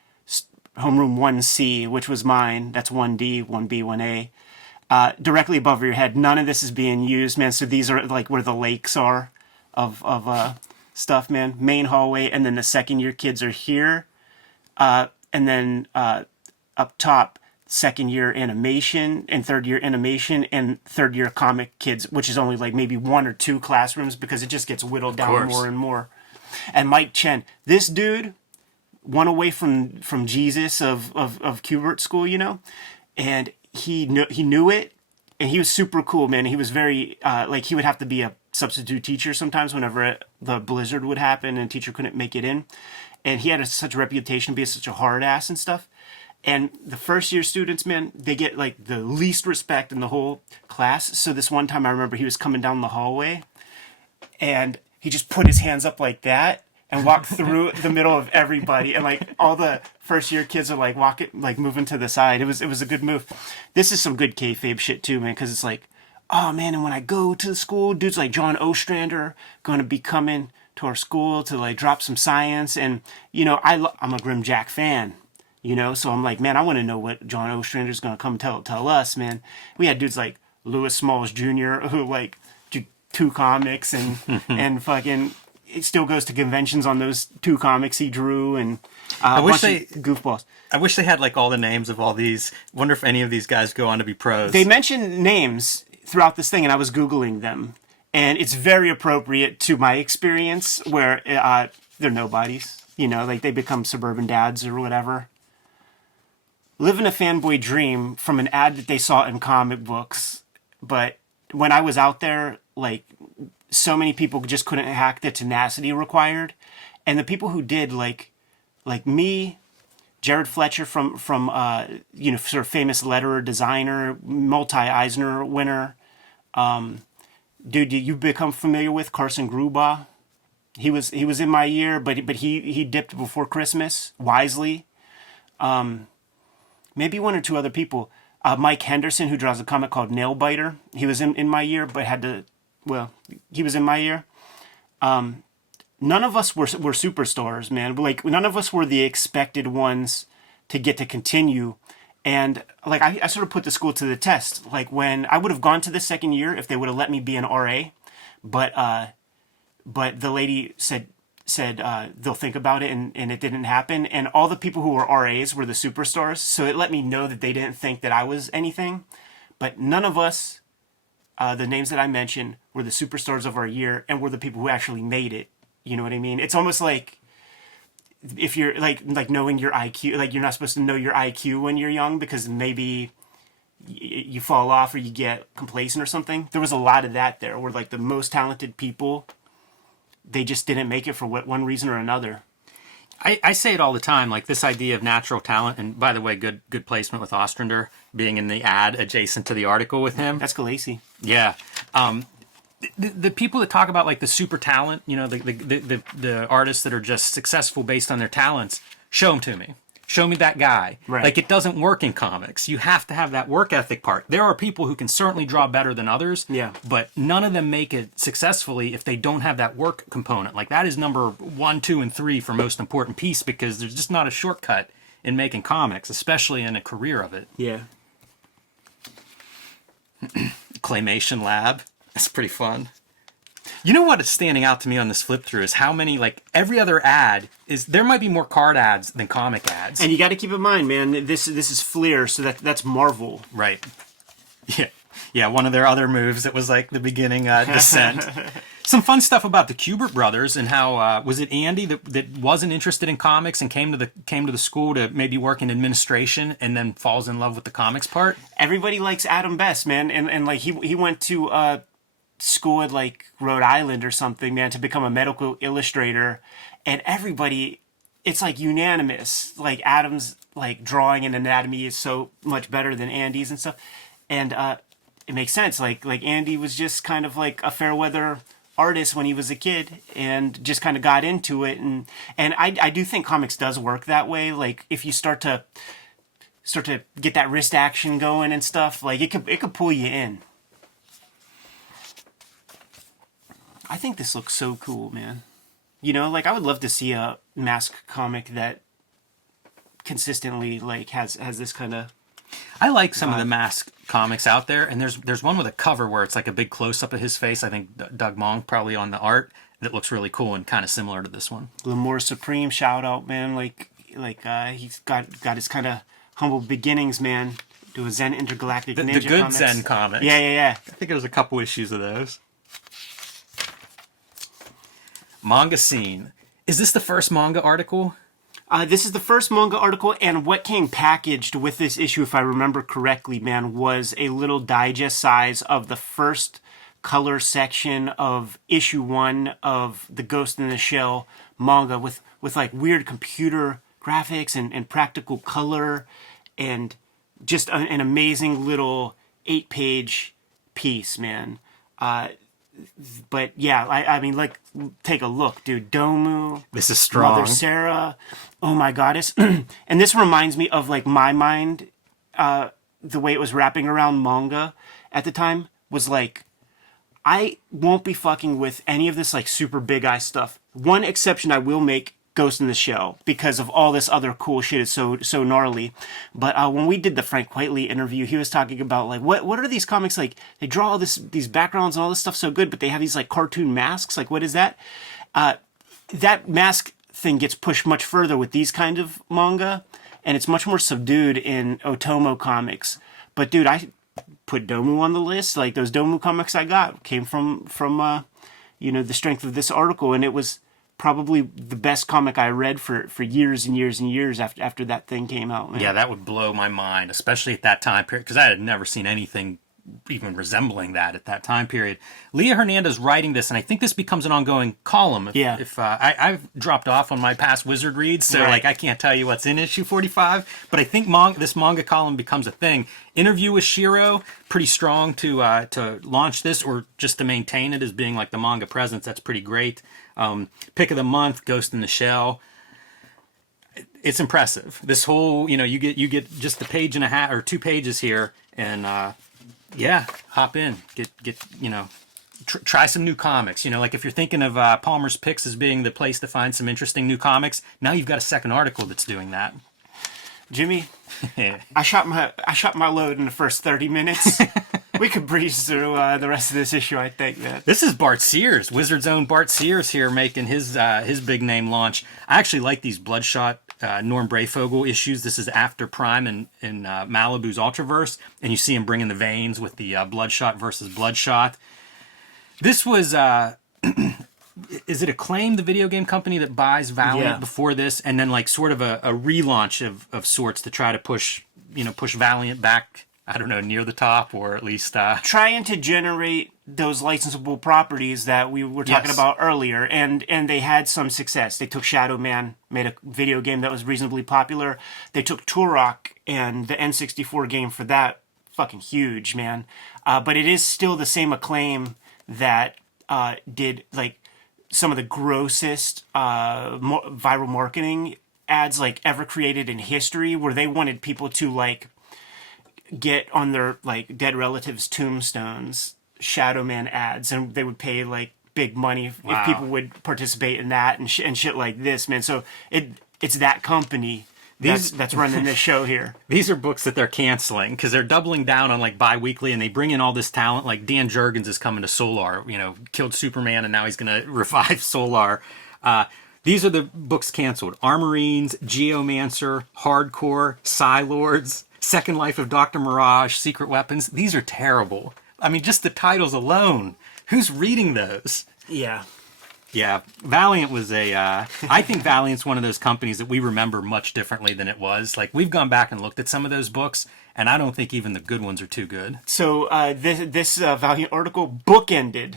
homeroom 1C, which was mine. That's 1D, 1B, 1A. Directly above your head. None of this is being used, man. So these are like where the lakes are of stuff, man. Main hallway, and then the second year kids are here. And then up top, second year animation and third year animation and third year comic kids, which is only like maybe 1 or 2 classrooms because it just gets whittled down more and more. And Mike Chen, this dude, one away from Jesus of Kubert School, and he knew it, and he was super cool, man. He was very he would have to be a substitute teacher sometimes whenever the blizzard would happen and a teacher couldn't make it in, and he had such a reputation being such a hard ass and stuff. And the first year students, man, they get like the least respect in the whole class. So this one time I remember he was coming down the hallway, and he just put his hands up like that and walked through the middle of everybody, and like all the first year kids are like moving to the side. It was a good move. This is some good kayfabe shit too, man, because it's like, oh man, and when I go to the school, dudes like John Ostrander going to be coming to our school to like drop some science, and I'm a Grimjack fan, so I'm like, man, I want to know what John Ostrander's going to come tell us, man. We had dudes like Louis Smalls Jr. who like do 2 comics and and fucking. It still goes to conventions on those 2 comics he drew, and I wish goofballs. I wish they had like all the names of all these. Wonder if any of these guys go on to be pros. They mentioned names throughout this thing, and I was Googling them, and it's very appropriate to my experience where they're nobodies, like they become suburban dads or whatever. Living a fanboy dream from an ad that they saw in comic books, but when I was out there, like, so many people just couldn't hack the tenacity required, and the people who did, like me, Jared Fletcher from sort of famous letterer, designer, multi-Eisner winner, Dude, you become familiar with Carson Gruba? He was in my year, but he dipped before Christmas wisely. Maybe one or two other people. Mike Henderson, who draws a comic called Nail Biter. He was in my year, but he was in my year. None of us were superstars, man. Like, none of us were the expected ones to get to continue. And like, I sort of put the school to the test. Like, when I would have gone to the second year if they would have let me be an RA, but the lady said they'll think about it, and it didn't happen. And all the people who were RAs were the superstars, so it let me know that they didn't think that I was anything. But none of us, the names that I mentioned, were the superstars of our year, and were the people who actually made it. You know what I mean? It's almost like if you're like knowing your IQ, like you're not supposed to know your IQ when you're young because maybe you fall off or you get complacent or something. There was a lot of that there, where like the most talented people, they just didn't make it for one reason or another. I say it all the time, like this idea of natural talent, and by the way, good placement with Ostrander being in the ad adjacent to the article with him. That's Galassi. Yeah. The people that talk about like the super talent, you know, the artists that are just successful based on their talents, show them to me. Show me that guy. Right. Like, it doesn't work in comics. You have to have that work ethic part. There are people who can certainly draw better than others, yeah, but none of them make it successfully if they don't have that work component. Like, that is number 1, 2, and 3 for most important piece, because there's just not a shortcut in making comics, especially in a career of it. Yeah. Claymation Lab. That's pretty fun. You know what is standing out to me on this flip through is how many, like, every other ad is, there might be more card ads than comic ads. And you got to keep in mind, man, this is Fleer, so that's Marvel. Right. Yeah, one of their other moves that was like the beginning descent. Some fun stuff about the Kubert brothers and how, was it Andy that wasn't interested in comics and came to the school to maybe work in administration and then falls in love with the comics part? Everybody likes Adam best, man, and like he went to school at like Rhode Island or something, man, to become a medical illustrator, and everybody, it's like unanimous, like Adam's like drawing and anatomy is so much better than Andy's and stuff, and it makes sense. Like Andy was just kind of like a fair weather artist when he was a kid and just kind of got into it, and I do think comics does work that way. Like, if you start to get that wrist action going and stuff, like it could pull you in. I think this looks so cool, man. You know, like, I would love to see a mask comic that consistently like has this kind of. I like some of the mask comics out there, and there's one with a cover where it's like a big close up of his face. I think Doug Monk probably on the art, that looks really cool and kind of similar to this one. L'Amour Supreme, shout out, man. Like he's got his kind of humble beginnings, man. Do a Zen Intergalactic Ninja the good comics. Zen comics. Yeah. I think there's a couple issues of those. Manga scene. Is this the first manga article? This is the first manga article, and what came packaged with this issue, if I remember correctly, man, was a little digest size of the first color section of issue 1 of the Ghost in the Shell manga with like weird computer graphics and practical color and just an amazing little 8-page piece, man. But yeah, I mean, like, take a look, dude. Domu. This is strong. Mother Sarah. Oh my goddess. And this reminds me of like my mind, the way it was wrapping around manga at the time was like, I won't be fucking with any of this like super big eye stuff. One exception I will make, Ghost in the Shell, because of all this other cool shit is so gnarly. But when we did the Frank Whiteley interview, he was talking about like what are these comics like? They draw all these backgrounds and all this stuff so good, but they have these like cartoon masks. Like, what is that? That mask thing gets pushed much further with these kind of manga, and it's much more subdued in Otomo comics. But dude, I put Domu on the list. Like, those Domu comics I got came from the strength of this article, and it was probably the best comic I read for years and years and years after that thing came out, man. Yeah, that would blow my mind, especially at that time period, because I had never seen anything even resembling that at that time period. Leah Hernandez writing this, and I think this becomes an ongoing column. I've dropped off on my past Wizard reads, so like I can't tell you what's in issue 45, but I think this manga column becomes a thing. Interview with Shiro, pretty strong to launch this, or just to maintain it as being like the manga presence. That's pretty great. Pick of the month, Ghost in the Shell. It's impressive. This whole, you get just the page and a half or 2 pages here, and hop in, get try some new comics. Like if you're thinking of Palmer's Picks as being the place to find some interesting new comics, now you've got a second article that's doing that. Jimmy, I shot my load in the first 30 minutes. We could breeze through the rest of this issue, I think, man. This is Bart Sears, Wizard's own Bart Sears here, making his big name launch. I actually like these Bloodshot Norm Brayfogle issues. This is after Prime in Malibu's Ultraverse, and you see him bringing the veins with the Bloodshot versus Bloodshot. This was, is it Acclaim, the video game company that buys Valiant before this, and then like sort of a relaunch of sorts to try to push Valiant back, I don't know, near the top, or at least trying to generate those licensable properties that we were talking about earlier, and they had some success. They took Shadow Man, made a video game that was reasonably popular. They took Turok and the N64 game for that, fucking huge, man. But it is still the same Acclaim that did like some of the grossest viral marketing ads like ever created in history, where they wanted people to like get on their like dead relatives' tombstones Shadow Man ads, and they would pay like big money if people would participate in that and shit like this, man. So it's that company that's running this show here. These are books that they're canceling because they're doubling down on like bi-weekly, and they bring in all this talent. Like Dan Jurgens is coming to Solar, killed Superman, and now he's going to revive Solar. These are the books canceled: Armorines, Geomancer, Hardcore, Psylords, Second Life of Dr. Mirage, Secret Weapons. These are terrible. I mean, just the titles alone. Who's reading those? Yeah. Yeah. Valiant was I think Valiant's one of those companies that we remember much differently than it was. Like, we've gone back and looked at some of those books, and I don't think even the good ones are too good. So this Valiant article bookended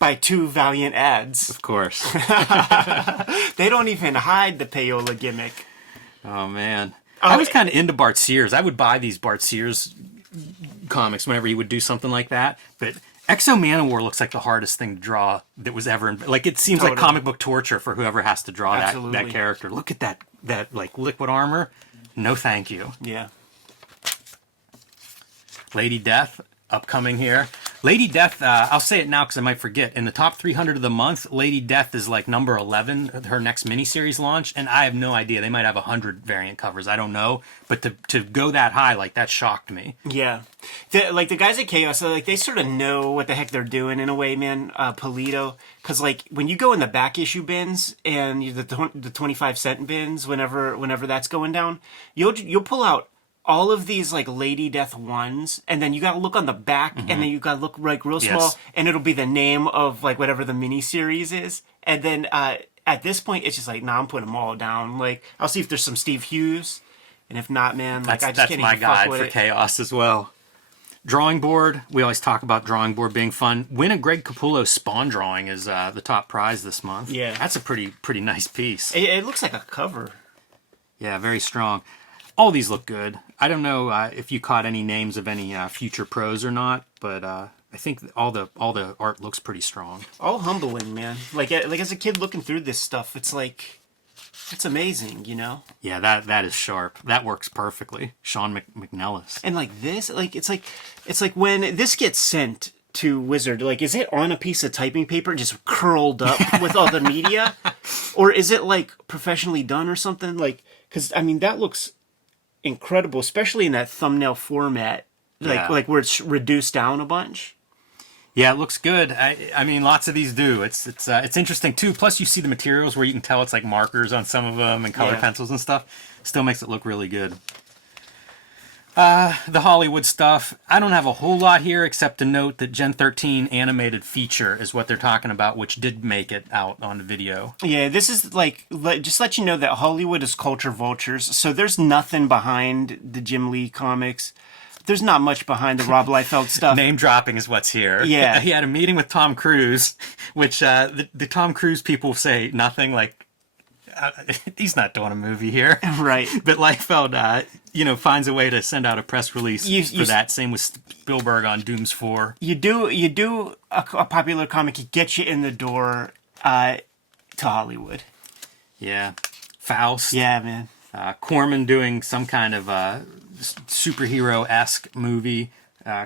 by 2 Valiant ads. Of course. They don't even hide the payola gimmick. Oh, man. I was kind of into Bart Sears. I would buy these Bart Sears comics whenever he would do something like that. But Exo Manowar looks like the hardest thing to draw that was ever. Like, it seems like comic book torture for whoever has to draw that character. Look at that like liquid armor. No, thank you. Yeah. Lady Death, upcoming here. Lady Death, I'll say it now because I might forget. In the top 300 of the month, Lady Death is like number 11, her next miniseries launch, and I have no idea. They might have 100 variant covers. I don't know. But to go that high, like, that shocked me. Yeah. The guys at Chaos, like, they sort of know what the heck they're doing in a way, man. Polito. Because, like, when you go in the back issue bins and the 25-cent bins, whenever that's going down, you'll pull out all of these like Lady Death ones, and then you gotta look on the back, and then you gotta look like real small, and it'll be the name of like whatever the mini series is, and then at this point it's just like, nah, I'm putting them all down. Like, I'll see if there's some Steve Hughes, and if not, man, like, I just can't even fuck with it. That's my guide for Chaos as well. Drawing board, we always talk about drawing board being fun. Win a Greg Capullo Spawn drawing is the top prize this month. Yeah, that's a pretty nice piece. It looks like a cover. Yeah, very strong. All these look good. I don't know if you caught any names of any future pros or not, but I think all the art looks pretty strong. All humbling, man. Like as a kid looking through this stuff, it's like, it's amazing, Yeah, that is sharp. That works perfectly. Sean McNellis. And like this, like it's like when this gets sent to Wizard, like, is it on a piece of typing paper just curled up with all the media, or is it like professionally done or something? Like, because I mean that looks incredible, especially in that thumbnail format, like where it's reduced down a bunch. Yeah, it looks good. I mean, lots of these do. It's interesting too. Plus, you see the materials where you can tell it's like markers on some of them and color pencils and stuff. Still makes it look really good. The Hollywood stuff. I don't have a whole lot here except to note that Gen 13 animated feature is what they're talking about, which did make it out on the video. Yeah, this is like, just let you know that Hollywood is culture vultures. So there's nothing behind the Jim Lee comics. there's not much behind the Rob Liefeld stuff. Name dropping is what's here. Yeah. He had a meeting with Tom Cruise, which the Tom Cruise people say nothing like, he's not doing a movie here. Right. But Liefeld, finds a way to send out a press release for that. Same with Spielberg on Dooms 4. You do a popular comic, it gets you in the door to Hollywood. Yeah. Faust. Yeah, man. Corman doing some kind of superhero-esque movie.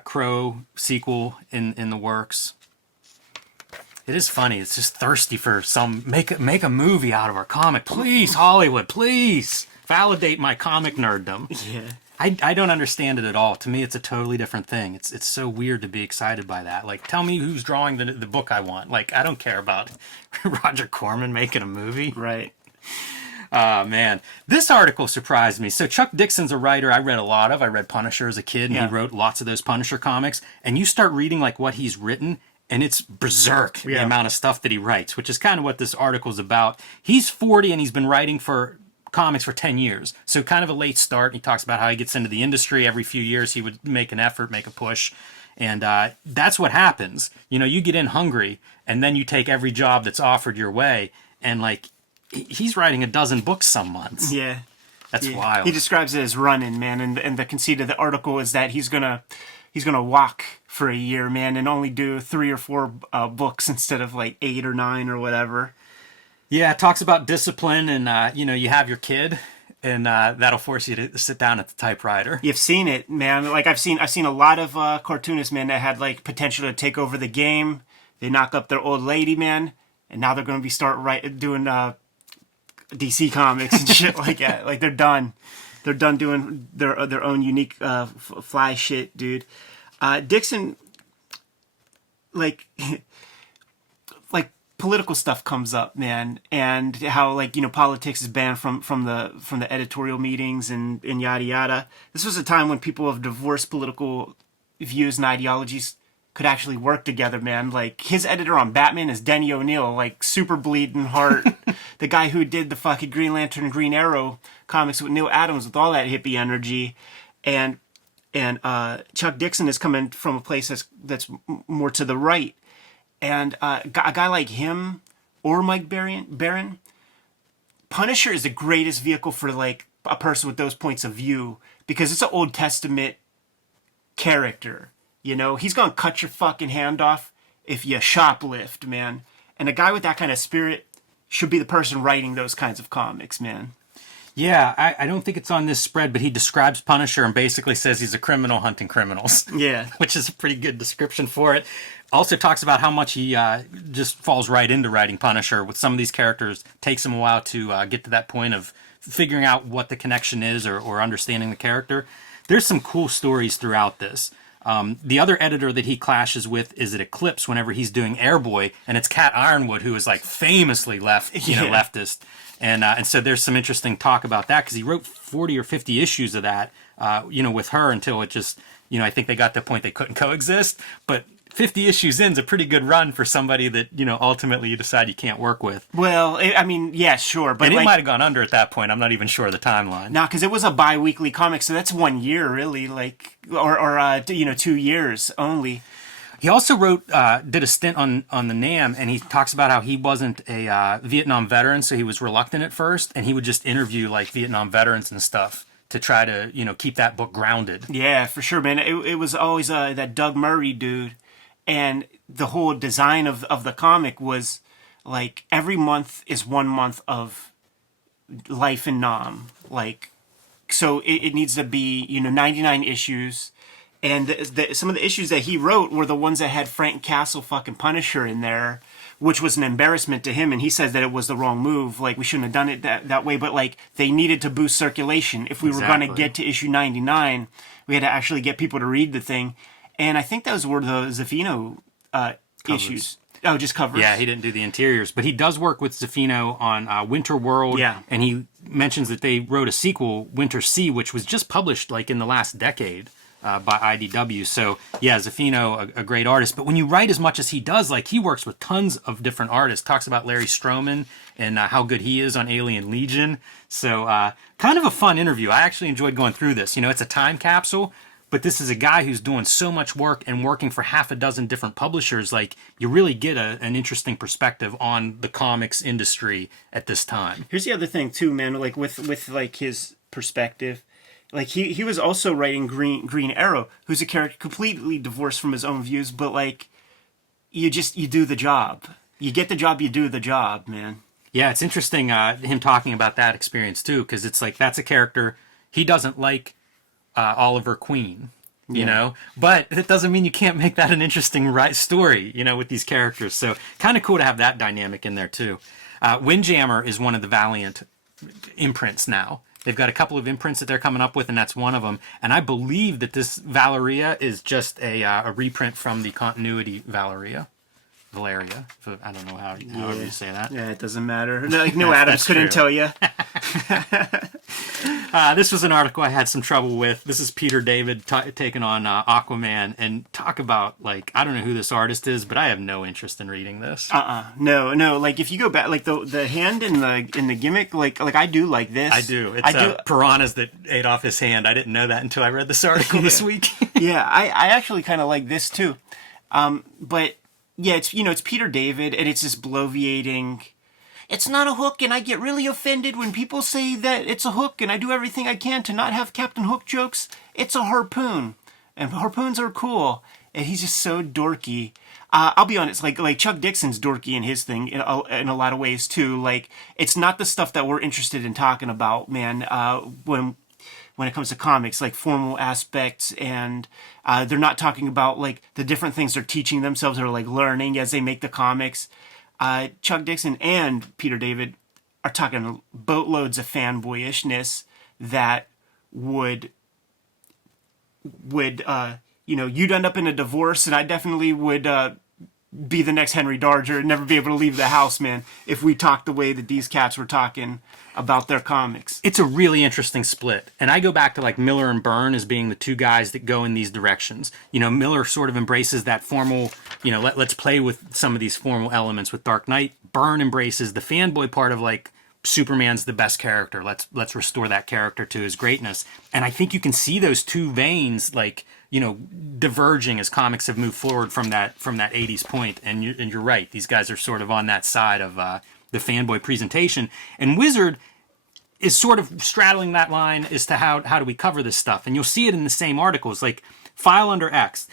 Crow sequel in the works. It is funny. It's just thirsty for some make a movie out of our comic, please, Hollywood, please validate my comic nerddom. Yeah, I don't understand it at all. To me, it's a totally different thing. It's so weird to be excited by that. Like, tell me who's drawing the book I want. Like, I don't care about Roger Corman making a movie. right. Man, this article surprised me. So Chuck Dixon's a writer I read a lot of. I read Punisher as a kid, and he wrote lots of those Punisher comics. And you start reading like what he's written, and it's berserk, the amount of stuff that he writes, which is kind of what this article is about. He's 40, and he's been writing for comics for 10 years. So kind of a late start. He talks about how he gets into the industry. Every few years, he would make an effort, make a push. And that's what happens. You get in hungry, and then you take every job that's offered your way. And, like, he's writing a dozen books some months. Yeah. That's wild. He describes it as running, man, and the conceit of the article is that he's gonna walk for a year, man, and only do 3 or 4 books instead of like 8 or 9 or whatever. Yeah, it talks about discipline, and you have your kid, and that'll force you to sit down at the typewriter. You've seen it, man. Like I've seen a lot of cartoonists, man, that had like potential to take over the game. They knock up their old lady, man, and now they're gonna be doing DC comics and shit like that. Like they're done. They're done doing their own unique fly shit, dude. Dixon, like political stuff comes up, man, and how politics is banned from the editorial meetings and yada yada. This was a time when people of diverse political views and ideologies could actually work together, man. Like, his editor on Batman is Denny O'Neil, like, super bleeding heart. The guy who did the fucking Green Lantern and Green Arrow comics with Neil Adams with all that hippie energy. And Chuck Dixon is coming from a place that's more to the right. And a guy like him or Mike Barron, Punisher is the greatest vehicle for, like, a person with those points of view, because it's an Old Testament character. He's going to cut your fucking hand off if you shoplift, man. And a guy with that kind of spirit should be the person writing those kinds of comics, man. Yeah, I don't think it's on this spread, but he describes Punisher and basically says he's a criminal hunting criminals. Yeah. Which is a pretty good description for it. Also talks about how much he just falls right into writing Punisher. With some of these characters, takes him a while to get to that point of figuring out what the connection is or understanding the character. There's some cool stories throughout this. The other editor that he clashes with is at Eclipse whenever he's doing Airboy, and it's Cat Ironwood, who is like famously leftist, and so there's some interesting talk about that because he wrote 40 or 50 issues of that, with her until it just, I think they got to the point they couldn't coexist, but 50 issues in is a pretty good run for somebody that, ultimately you decide you can't work with. Well, yeah, sure. But and it might have gone under at that point. I'm not even sure of the timeline. No, because it was a bi-weekly comic, so that's 1 year, really, or 2 years only. He also did a stint on the NAM, and he talks about how he wasn't a Vietnam veteran, so he was reluctant at first, and he would just interview, like, Vietnam veterans and stuff to try to, keep that book grounded. Yeah, for sure, man. It was always that Doug Murray dude. And the whole design of the comic was like every month is 1 month of life in Nam. Like, so it needs to be, 99 issues. And some of the issues that he wrote were the ones that had Frank Castle fucking Punisher in there, which was an embarrassment to him. And he says that it was the wrong move. Like, we shouldn't have done it that way. But, like, they needed to boost circulation. If we were going to get to issue 99, we had to actually get people to read the thing. And I think those were the Zaffino issues. Oh, just covers? Yeah, he didn't do the interiors. But he does work with Zaffino on Winter World. Yeah. And he mentions that they wrote a sequel, Winter Sea, which was just published like in the last decade by IDW. So, yeah, Zaffino, a great artist. But when you write as much as he does, like, he works with tons of different artists. Talks about Larry Stroman and how good he is on Alien Legion. So, kind of a fun interview. I actually enjoyed going through this. It's a time capsule. but this is a guy who's doing so much work and working for half a dozen different publishers. Like, you really get an interesting perspective on the comics industry at this time. Here's the other thing too, man. Like with like his perspective, like he was also writing Green Arrow, who's a character completely divorced from his own views, but like you do the job. You get the job, you do the job, man. Yeah, it's interesting him talking about that experience too, because it's like that's a character he doesn't like. Oliver Queen, you know, but it doesn't mean you can't make that an interesting story, you know, with these characters. So kind of cool to have that dynamic in there too. Windjammer is one of the Valiant imprints now. They've got a couple of imprints that they're coming up with, and that's one of them. And I believe that this Valeria is just a reprint from the continuity Valeria. Valeria. I don't know however you say that. Yeah, it doesn't matter. Like, no, Adams couldn't tell you. This was an article I had some trouble with. This is Peter David taking on Aquaman, and talk about, like, I don't know who this artist is, but I have no interest in reading this. No. Like, if you go back, like the hand in the gimmick, like I do like this. I do. It's piranhas that ate off his hand. I didn't know that until I read this article this week. Yeah, I actually kind of like this too, but. Yeah, it's Peter David, and it's this bloviating. It's not a hook, and I get really offended when people say that it's a hook, and I do everything I can to not have Captain Hook jokes. It's a harpoon, and harpoons are cool, and he's just so dorky. I'll be honest, like Chuck Dixon's dorky in his thing in a lot of ways too. Like, it's not the stuff that we're interested in talking about, man. When it comes to comics, like formal aspects, and they're not talking about like the different things they're teaching themselves or like learning as they make the comics. Chuck Dixon and Peter David are talking boatloads of fanboyishness that would you'd end up in a divorce, and I definitely would be the next Henry Darger and never be able to leave the house, man, if we talked the way that these cats were talking about their comics. It's a really interesting split. And I go back to like Miller and Byrne as being the two guys that go in these directions. You know, Miller sort of embraces that formal, you know, let's play with some of these formal elements with Dark Knight. Byrne embraces the fanboy part of like, Superman's the best character. Let's restore that character to his greatness. And I think you can see those two veins, like, you know, diverging as comics have moved forward from that 80s point. And you're right. These guys are sort of on that side of the fanboy presentation. And Wizard is sort of straddling that line as to how do we cover this stuff. And you'll see it in the same articles, like File Under X.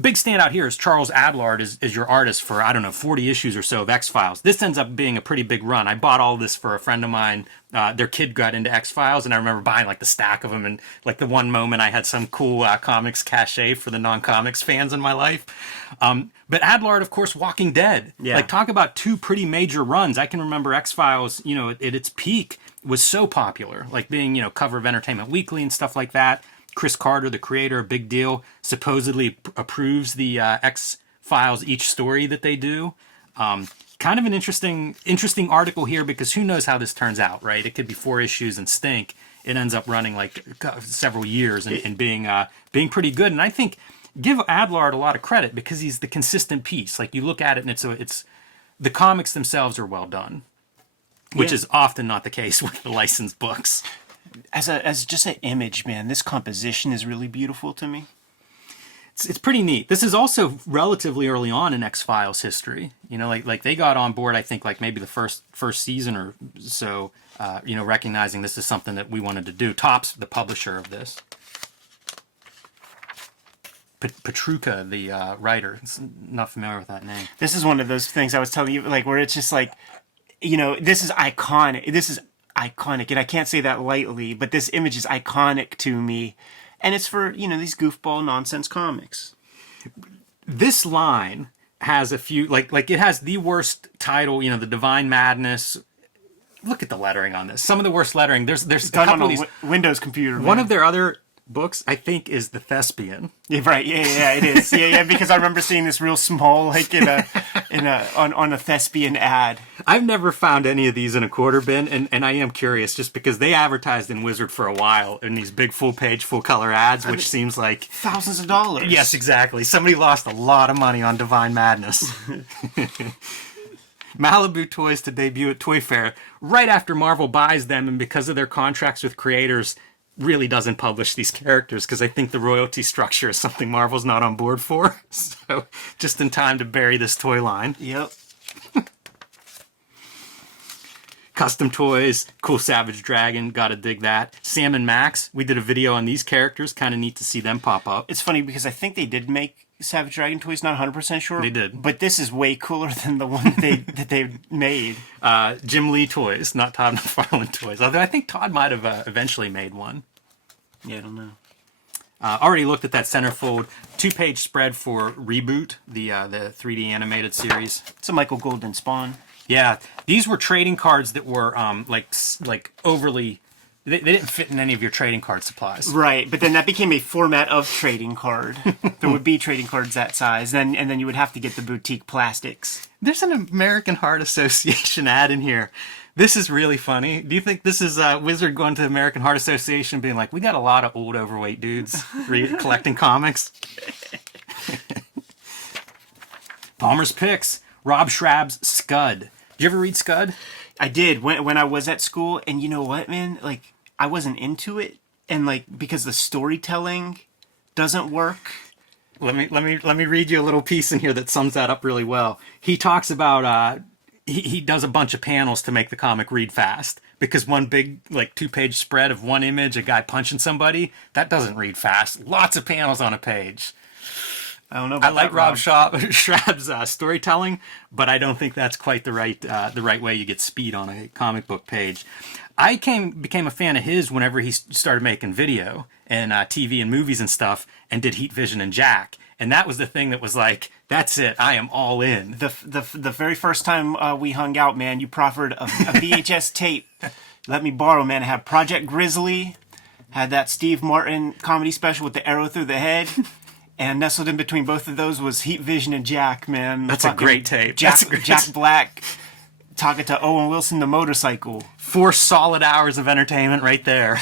Big standout here is Charles Adlard is your artist for, 40 issues or so of X-Files. This ends up being a pretty big run. I bought all this for a friend of mine. Their kid got into X-Files, and I remember buying like the stack of them, and like the one moment I had some cool comics cachet for the non-comics fans in my life. But Adlard, of course, Walking Dead. Yeah. Like, talk about two pretty major runs. I can remember X-Files, you know, at its peak was so popular, like being, you know, cover of Entertainment Weekly and stuff like that. Chris Carter, the creator, a big deal, supposedly approves the X-Files each story that they do. Kind of an interesting article here, because who knows how this turns out, right? It could be 4 issues and stink. It ends up running like several years and being pretty good. And I think give Adlard a lot of credit, because he's the consistent piece. Like, you look at it and it's the comics themselves are well done, which is often not the case with the licensed books. As just an image, man, this composition is really beautiful to me. It's pretty neat. This is also relatively early on in X-Files history. You know, like they got on board, I think, like maybe the first season or so, you know, recognizing this is something that we wanted to do. Topps, the publisher of this. Petruka, the writer. Not familiar with that name. This is one of those things I was telling you, like, where it's just like, you know, this is iconic. This is iconic, and I can't say that lightly, but this image is iconic to me, and it's for, you know, these goofball nonsense comics. This line has a few, like it has the worst title, you know, the Divine Madness. Look at the lettering on this. Some of the worst lettering. There's a couple of these Windows computer. Man. One of their other books, I think, is The Thespian. Yeah, right. Yeah, it is. Yeah, because I remember seeing this real small, like on a Thespian ad. I've never found any of these in a quarter bin, and I am curious, just because they advertised in Wizard for a while in these big full-page, full-color ads, which seems like thousands of dollars. Yes, exactly. Somebody lost a lot of money on Divine Madness. Malibu Toys to debut at Toy Fair right after Marvel buys them, and because of their contracts with creators, really doesn't publish these characters because I think the royalty structure is something Marvel's not on board for. So just in time to bury this toy line. Yep. Custom toys, cool Savage Dragon, gotta dig that. Sam and Max, we did a video on these characters, kind of neat to see them pop up. It's funny because I think they did make Savage Dragon toys, not 100% sure. They did. But this is way cooler than the one that they made. Jim Lee toys, not Todd McFarlane toys. Although I think Todd might have eventually made one. Yeah, I don't know. Already looked at that centerfold 2-page spread for Reboot, the 3D animated series. It's a Michael Golden Spawn. Yeah, these were trading cards that were like overly. They didn't fit in any of your trading card supplies. Right, but then that became a format of trading card. There would be trading cards that size, and then you would have to get the boutique plastics. There's an American Heart Association ad in here. This is really funny. Do you think this is Wizard going to the American Heart Association being like, we got a lot of old overweight dudes collecting comics? Palmer's Picks, Rob Schrab's Scud. Did you ever read Scud? I did when I was at school, and you know what, man? Like, I wasn't into it, and like because the storytelling doesn't work. Let me read you a little piece in here that sums that up really well. He talks about he does a bunch of panels to make the comic read fast because one big like 2-page spread of one image, a guy punching somebody, that doesn't read fast. Lots of panels on a page. I don't know about I like that, Rob Schrab's storytelling, but I don't think that's quite the right way you get speed on a comic book page. I became a fan of his whenever he started making video and TV and movies and stuff, and did Heat Vision and Jack, and that was the thing that was like, that's it, I am all in. The very first time we hung out, man, you proffered a VHS tape. Let me borrow, man. I had Project Grizzly, had that Steve Martin comedy special with the arrow through the head. And nestled in between both of those was Heat Vision and Jack, man. That's a great tape. Jack Black talking to Owen Wilson, the motorcycle. 4 solid hours of entertainment right there.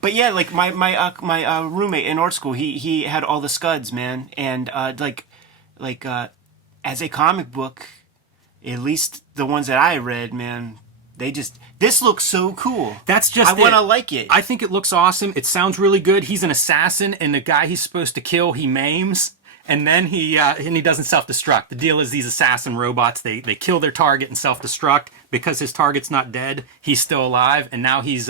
But yeah, like my roommate in art school, he had all the Scuds, man. And as a comic book, at least the ones that I read, man, this looks so cool. That's just I want to like it. I think it looks awesome. It sounds really good. He's an assassin, and the guy he's supposed to kill, he maims, and then he doesn't self-destruct. The deal is these assassin robots, they kill their target and self-destruct. Because his target's not dead, he's still alive, and now he's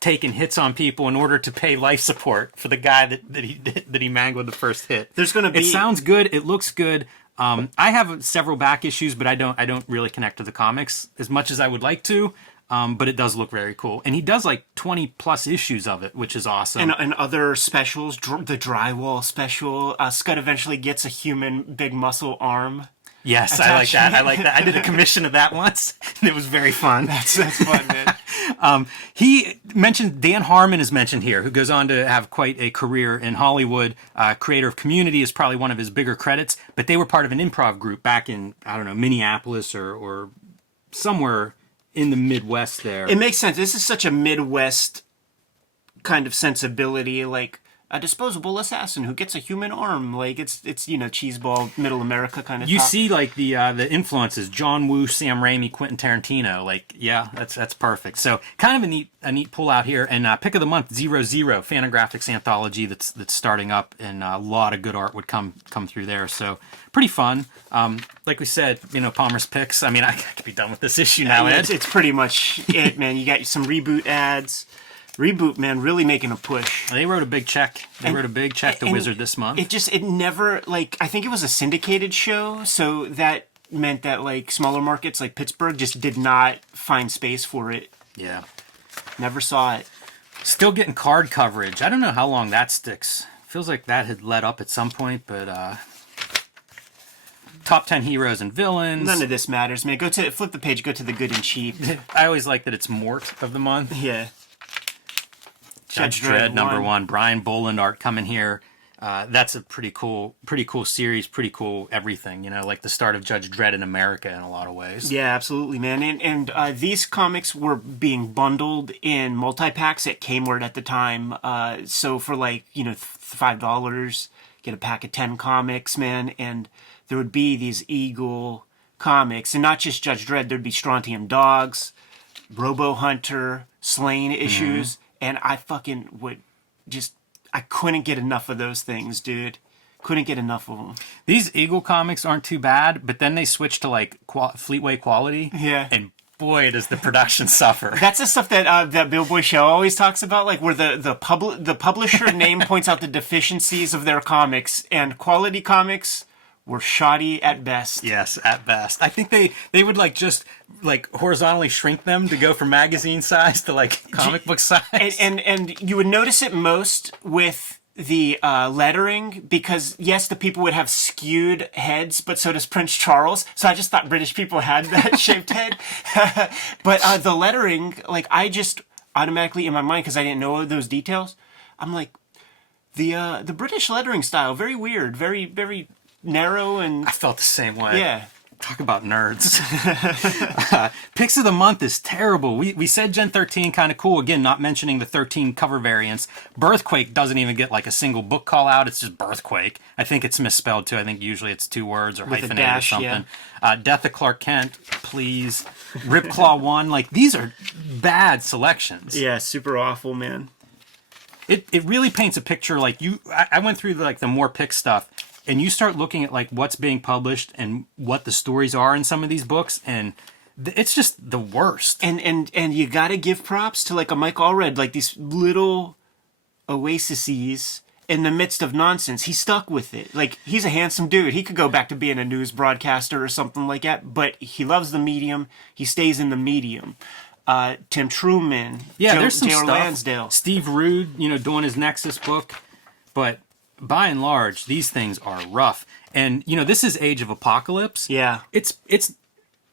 taking hits on people in order to pay life support for the guy that he mangled the first hit. There's gonna be. It sounds good. It looks good. I have several back issues, but I don't really connect to the comics as much as I would like to. But it does look very cool. And he does like 20 plus issues of it, which is awesome. And other specials, the drywall special. Scud eventually gets a human big muscle arm. Yes, I like that. I like that. I did a commission of that once. And it was very fun. That's fun, man. He mentioned, Dan Harmon is mentioned here, who goes on to have quite a career in Hollywood. Creator of Community is probably one of his bigger credits. But they were part of an improv group back in, I don't know, Minneapolis or somewhere in the Midwest there. It makes sense. This is such a Midwest kind of sensibility, like a disposable assassin who gets a human arm. Like it's cheeseball middle America kind of. You see like the influences: John Woo, Sam Raimi, Quentin Tarantino. Like, yeah, that's perfect. So kind of a neat pull out here. And pick of the month, 00 Fantagraphics anthology that's starting up, and a lot of good art would come through there. So pretty fun. Like we said, Palmer's Picks. I mean, I could be done with this issue now, Ed. It's pretty much it, man. You got some Reboot ads. Reboot, man, really making a push. They wrote a big check. Wrote a big check to Wizard this month. It never, like, I think it was a syndicated show, so that meant that, like, smaller markets like Pittsburgh just did not find space for it. Yeah. Never saw it. Still getting card coverage. I don't know how long that sticks. Feels like that had let up at some point, but top 10 heroes and villains. None of this matters, man. Flip the page, go to the good and cheap. I always like that it's Mort of the month. Yeah. Judge Dredd #1. Brian Boland art coming here. That's a pretty cool series, pretty cool everything, like the start of Judge Dredd in America in a lot of ways. Yeah, absolutely, man. And these comics were being bundled in multi-packs at Kmart at the time. So for like, $5, get a pack of 10 comics, man. And there would be these Eagle comics, and not just Judge Dredd, there'd be Strontium Dogs, Robo Hunter, Slain issues. and I fucking would just, I couldn't get enough of those things, dude. Couldn't get enough of them. These Eagle comics aren't too bad, but then they switch to like Fleetway quality. Yeah. And boy, does the production suffer. That's the stuff that that Bill Boy Show always talks about, like where the publisher name points out the deficiencies of their comics, and quality comics were shoddy at best. Yes, at best. I think they would like just like horizontally shrink them to go from magazine size to like comic book size. And you would notice it most with the lettering, because yes, the people would have skewed heads, but so does Prince Charles. So I just thought British people had that shaped head. But the lettering, like I just automatically in my mind, because I didn't know those details, I'm like, the British lettering style, very weird, very, very narrow, and I felt the same way. yeah. Talk about nerds. Picks of the month is terrible. We said Gen 13 kind of cool. Again, not mentioning the 13 cover variants. Birthquake doesn't even get like a single book call out. It's just Birthquake. I think it's misspelled too. I think usually it's 2 words or With a hyphenated dash, or something. Yeah. Death of Clark Kent, please. Ripclaw 1. Like these are bad selections. Yeah, super awful, man. It really paints a picture like I went through like the more pick stuff. And you start looking at like what's being published and what the stories are in some of these books, and it's just the worst. And you gotta give props to like a Mike Allred, like these little oases in the midst of nonsense. He stuck with it. Like he's a handsome dude. He could go back to being a news broadcaster or something like that, but he loves the medium. He stays in the medium. Tim Truman, there's some J.R. stuff. Lansdale, Steve Rude, doing his Nexus book, but by and large, these things are rough. And, this is Age of Apocalypse. Yeah. It's.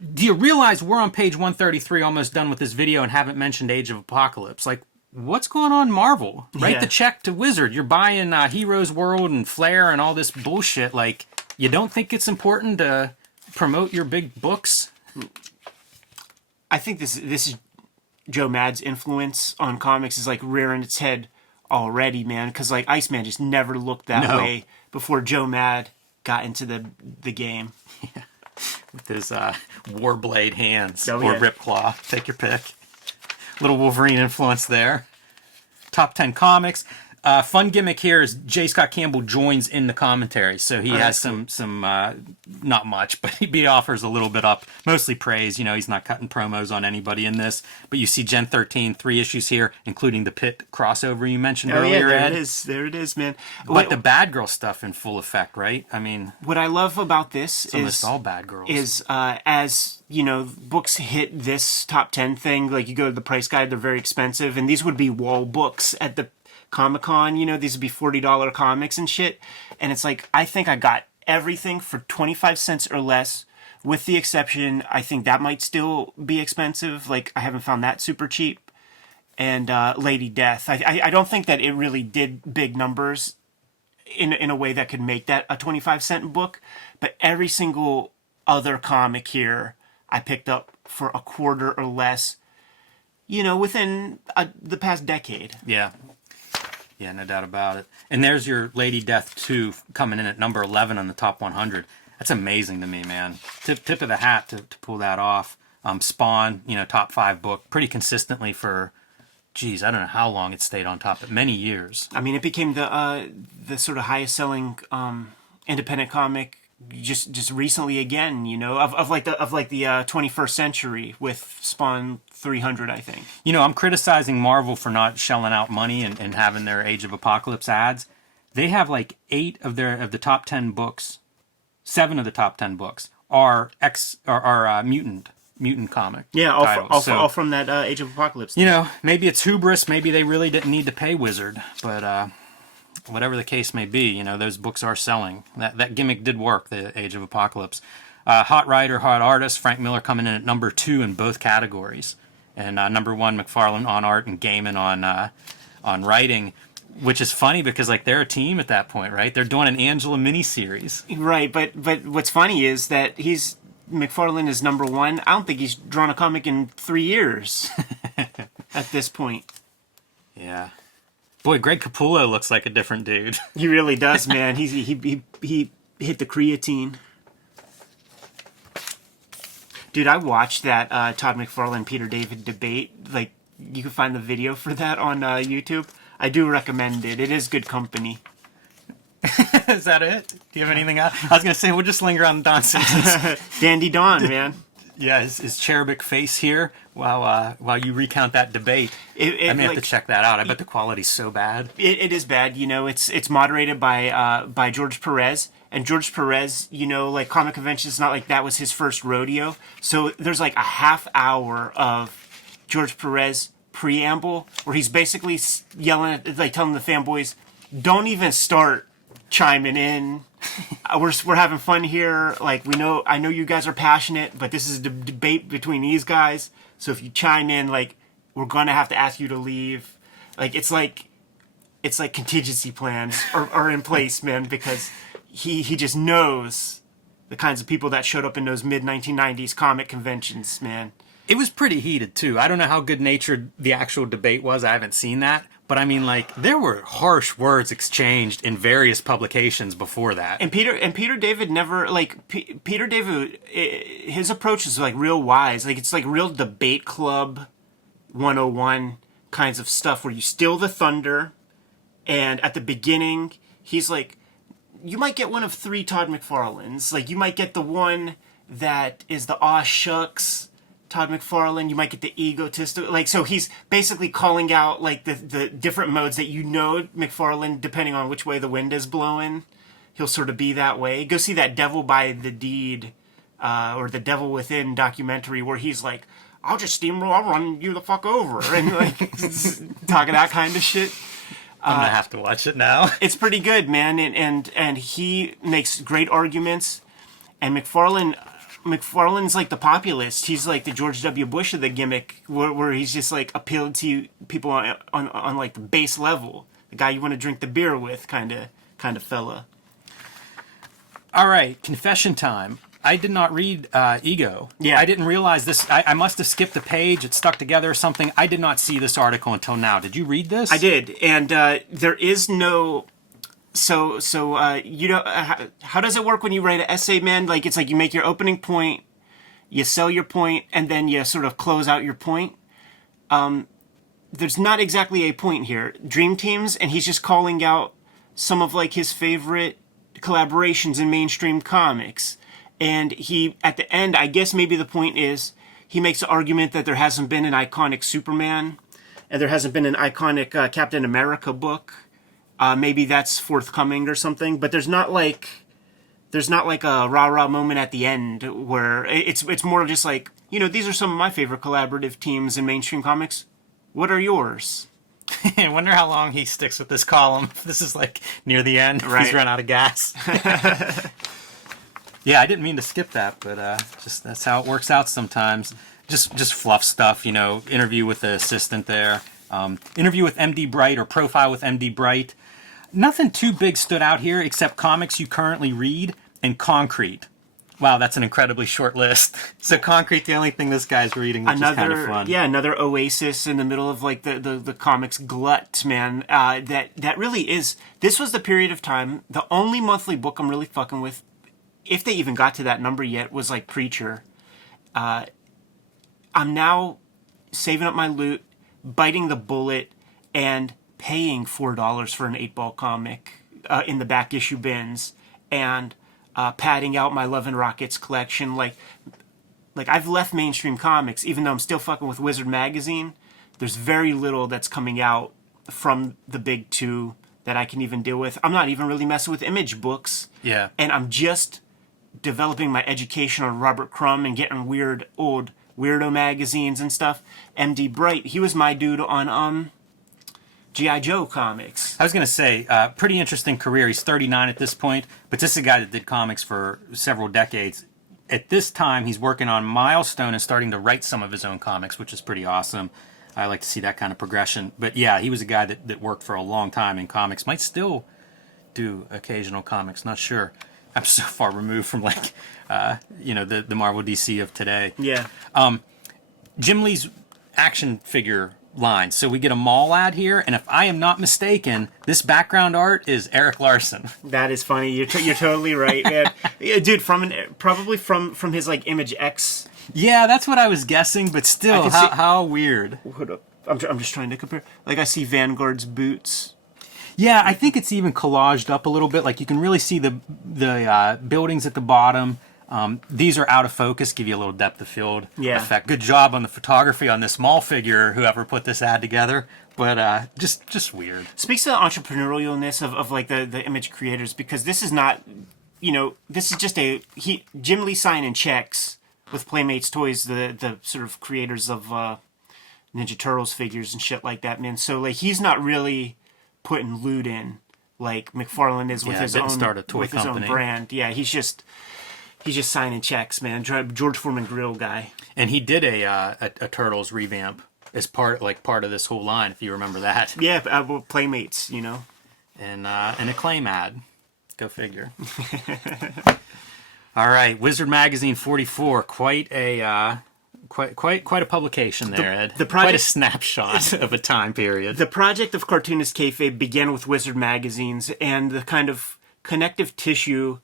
Do you realize we're on page 133, almost done with this video, and haven't mentioned Age of Apocalypse? Like, what's going on, Marvel? Write the check to Wizard. You're buying Heroes World and Flare and all this bullshit. Like, you don't think it's important to promote your big books? I think this is Joe Mad's influence on comics is like rearing its head already, man, because like Iceman just never looked that way before Joe Mad got into the game. Yeah. With his Warblade hands or yeah. Ripclaw, take your pick. Little Wolverine influence there. Top 10 comics. Fun gimmick here is J. Scott Campbell joins in the commentary, so he has some not much, but he offers a little bit up, mostly praise. He's not cutting promos on anybody in this, but you see Gen 13, 3 issues here, including the Pit crossover you mentioned earlier. There Ed. it is. There it is, man. But the Bad Girl stuff in full effect, right? I mean, what I love about this is almost all Bad Girls. Is as books hit this top 10 thing, like you go to the price guide, they're very expensive, and these would be wall books at the Comic-Con, these would be $40 comics and shit. And it's like, I think I got everything for 25 cents or less, with the exception, I think that might still be expensive. Like, I haven't found that super cheap. And Lady Death. I don't think that it really did big numbers in a way that could make that a 25-cent book. But every single other comic here, I picked up for a quarter or less, within the past decade. Yeah. Yeah, no doubt about it. And there's your Lady Death 2 coming in at number 11 on the top 100. That's amazing to me, man. Tip of the hat to pull that off. Spawn, top 5 book pretty consistently for, I don't know how long it stayed on top, but many years. I mean, it became the sort of highest selling independent comic just recently again, of the 21st century with Spawn 300, I think. I'm criticizing Marvel for not shelling out money and having their Age of Apocalypse ads. They have like 8 of the top 10 books, 7 of the top 10 books are mutant comic. Yeah, titles. all from that Age of Apocalypse. Maybe it's hubris, maybe they really didn't need to pay Wizard, but whatever the case may be, those books are selling. That gimmick did work, the Age of Apocalypse. Hot writer, hot artist, Frank Miller coming in at number 2 in both categories. And number 1, McFarlane on art and Gaiman on writing, which is funny because like they're a team at that point, right? They're doing an Angela miniseries. Right, but what's funny is that McFarlane is number 1. I don't think he's drawn a comic in 3 years at this point. Yeah. Boy, Greg Capullo looks like a different dude. He really does, man. He hit the creatine. Dude, I watched that Todd McFarlane Peter David debate like You can find the video for that on YouTube. I do recommend it. It is good company. Is that it? Do you have anything else? I was going to say, we'll just linger on Don Simpson's. Dandy Don, man. Yeah, his cherubic face here while you recount that debate. I may have to check that out. I bet the quality's so bad. It is bad. You know, it's moderated by George Perez. And George Perez, you know, like comic conventions, it's not like that was his first rodeo. So there's like a half hour of George Perez preamble where he's basically yelling at, like telling the fanboys, don't even start chiming in. We're having fun here. Like, I know you guys are passionate, but this is a debate between these guys. So if you chime in, like, we're gonna have to ask you to leave. Like, it's like contingency plans are in place, man, because he just knows the kinds of people that showed up in those mid-1990s comic conventions, man. It was pretty heated, too. I don't know how good-natured the actual debate was. I haven't seen that. But, I mean, like, there were harsh words exchanged in various publications before that. And Peter David never, like, Peter David, his approach is, like, real wise. Like, it's, like, real debate club 101 kinds of stuff where you steal the thunder. And at the beginning, he's like, you might get one of 3 Todd McFarlanes. Like, you might get the one that is the aw shucks Todd McFarlane. You might get the egotistical. Like, so he's basically calling out, like, the different modes that you know McFarlane, depending on which way the wind is blowing, he'll sort of be that way. Go see that Devil by the Deed or the Devil Within documentary where he's like, I'll just steamroll, I'll run you the fuck over. And, like, talking that kind of shit. I'm gonna have to watch it now. It's pretty good, man, and he makes great arguments. And McFarlane's like the populist. He's like the George W. Bush of the gimmick, where he's just like appealing to people on like the base level, the guy you want to drink the beer with, kind of fella. All right, confession time. I did not read Ego. Yeah. I didn't realize this. I must have skipped a page. It stuck together or something. I did not see this article until now. Did you read this? I did, and there is no. So you know, how does it work when you write an essay, man? Like, it's like you make your opening point, you sell your point, and then you sort of close out your point. There's not exactly a point here. Dream Teams, and he's just calling out some of like his favorite collaborations in mainstream comics. And he, at the end, I guess maybe the point is, he makes the argument that there hasn't been an iconic Superman, and there hasn't been an iconic Captain America book. Maybe that's forthcoming or something, but there's not like a rah-rah moment at the end where it's more just like, you know, these are some of my favorite collaborative teams in mainstream comics. What are yours? I wonder how long he sticks with this column. This is like near the end. Right. He's run out of gas. Yeah, I didn't mean to skip that, but just that's how it works out sometimes. Just fluff stuff, you know. Interview with the assistant there. Interview with MD Bright or profile with MD Bright. Nothing too big stood out here except comics you currently read and Concrete. Wow, that's an incredibly short list. So Concrete, the only thing this guy's reading, which is kind of fun. Yeah, another oasis in the middle of like the comics glut, man. That really is. This was the period of time. The only monthly book I'm really fucking with, if they even got to that number yet, was like Preacher. I'm now saving up my loot, biting the bullet, and paying $4 for an 8-ball comic in the back issue bins, and padding out my Love and Rockets collection. Like I've left mainstream comics, even though I'm still fucking with Wizard Magazine. There's very little that's coming out from the big two that I can even deal with. I'm not even really messing with Image books. Yeah. And I'm just developing my education on Robert Crumb and getting weird old weirdo magazines and stuff. MD Bright, he was my dude on G.I. Joe comics. I was going to say, pretty interesting career. He's 39 at this point, but this is a guy that did comics for several decades. At this time, he's working on Milestone and starting to write some of his own comics, which is pretty awesome. I like to see that kind of progression. But yeah, he was a guy that worked for a long time in comics. Might still do occasional comics, not sure. I'm so far removed from like, the Marvel DC of today. Yeah. Jim Lee's action figure line. So we get a mall ad here, and if I am not mistaken, this background art is Eric Larson. That is funny. You're totally right, man. Yeah, dude, probably from his like Image X. Yeah, that's what I was guessing, but still, how weird. Hold up. I'm just trying to compare. Like, I see Vanguard's boots. Yeah, I think it's even collaged up a little bit. Like you can really see the buildings at the bottom. These are out of focus, give you a little depth of field effect. Good job on the photography on this small figure, whoever put this ad together. But just weird. Speaks to the entrepreneurialness of like the image creators, because this is not, this is just Jim Lee signing checks with Playmates Toys, the sort of creators of Ninja Turtles figures and shit like that, man. So like he's not really putting loot in like McFarlane is with his own brand. Yeah, he's just signing checks, man. George Foreman grill guy. And he did a Turtles revamp as part of this whole line, if you remember that. Yeah, Playmates, and a claim ad. Go figure. All right, Wizard Magazine 44, quite a publication there, Ed. Quite a snapshot of a time period. The project of Cartoonist Kayfabe began with Wizard magazines, and the kind of connective tissue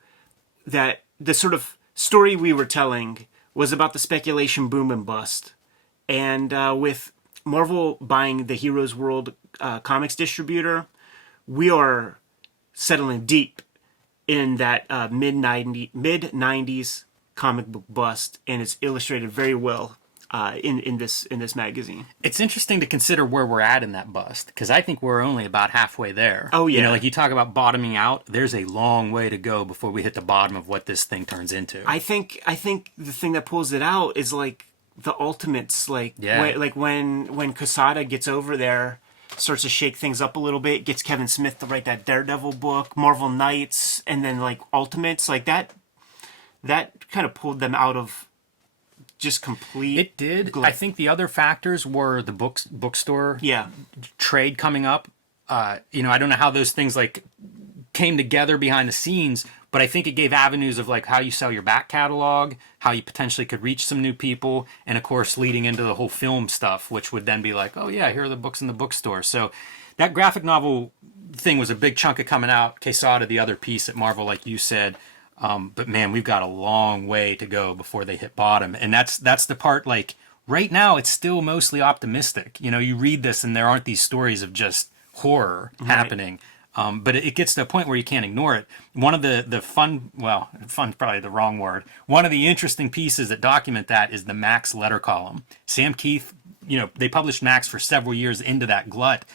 that the sort of story we were telling was about the speculation boom and bust. And with Marvel buying the Heroes World comics distributor, we are settling deep in that mid-90s comic book bust, and it's illustrated very well in this magazine. It's interesting to consider where we're at in that bust, because I think we're only about halfway there. Oh yeah, like you talk about bottoming out. There's a long way to go before we hit the bottom of what this thing turns into. I think the thing that pulls it out is like the Ultimates, when Quesada gets over there, starts to shake things up a little bit, gets Kevin Smith to write that Daredevil book, Marvel Knights, and then like Ultimates, like that kind of pulled them out of just complete. It did. I think the other factors were the bookstore trade coming up. I don't know how those things like came together behind the scenes, but I think it gave avenues of like how you sell your back catalog, how you potentially could reach some new people, and of course leading into the whole film stuff, which would then be like, oh yeah, here are the books in the bookstore. So that graphic novel thing was a big chunk of coming out. Quesada, the other piece at Marvel, like you said. But man, we've got a long way to go before they hit bottom. And that's the part, like, right now it's still mostly optimistic. You read this and there aren't these stories of just horror happening. But it gets to a point where you can't ignore it. One of the fun's probably the wrong word. One of the interesting pieces that document that is the Max letter column. Sam Keith, they published Max for several years into that glut.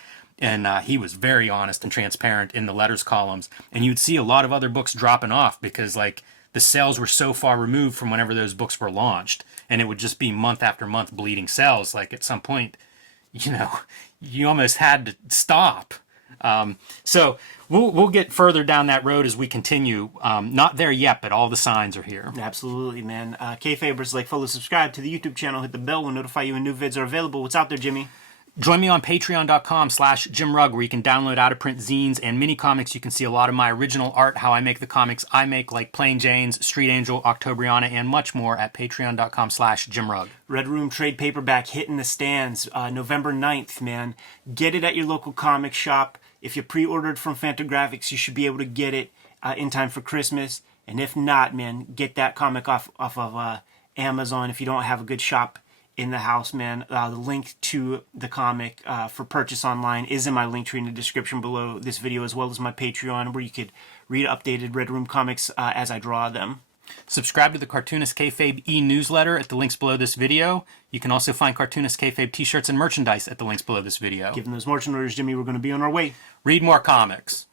And he was very honest and transparent in the letters columns. And you'd see a lot of other books dropping off because, like, the sales were so far removed from whenever those books were launched. And it would just be month after month bleeding sales. Like, at some point, you almost had to stop. So we'll get further down that road as we continue. Not there yet, but all the signs are here. Absolutely, man. Kayfabers, like, follow, subscribe to the YouTube channel, hit the bell, will notify you when new vids are available. What's out there, Jimmy? Join me on patreon.com/JimRugg, where you can download out-of-print zines and mini comics. You can see a lot of my original art, how I make the comics I make, like Plain Jane's, Street Angel, Octobriana, and much more at patreon.com/JimRugg. Red Room trade paperback hitting the stands November 9th, man. Get it at your local comic shop. If you pre-ordered from Fantagraphics, you should be able to get it in time for Christmas. And if not, man, get that comic off of Amazon if you don't have a good shop in the house, man. The link to the comic for purchase online is in my link tree in the description below this video, as well as my Patreon, where you could read updated Red Room comics as I draw them. Subscribe to the Cartoonist Kayfabe e-newsletter at the links below this video. You can also find Cartoonist Kayfabe t-shirts and merchandise at the links below this video. Given those marching orders, Jimmy, we're going to be on our way. Read more comics.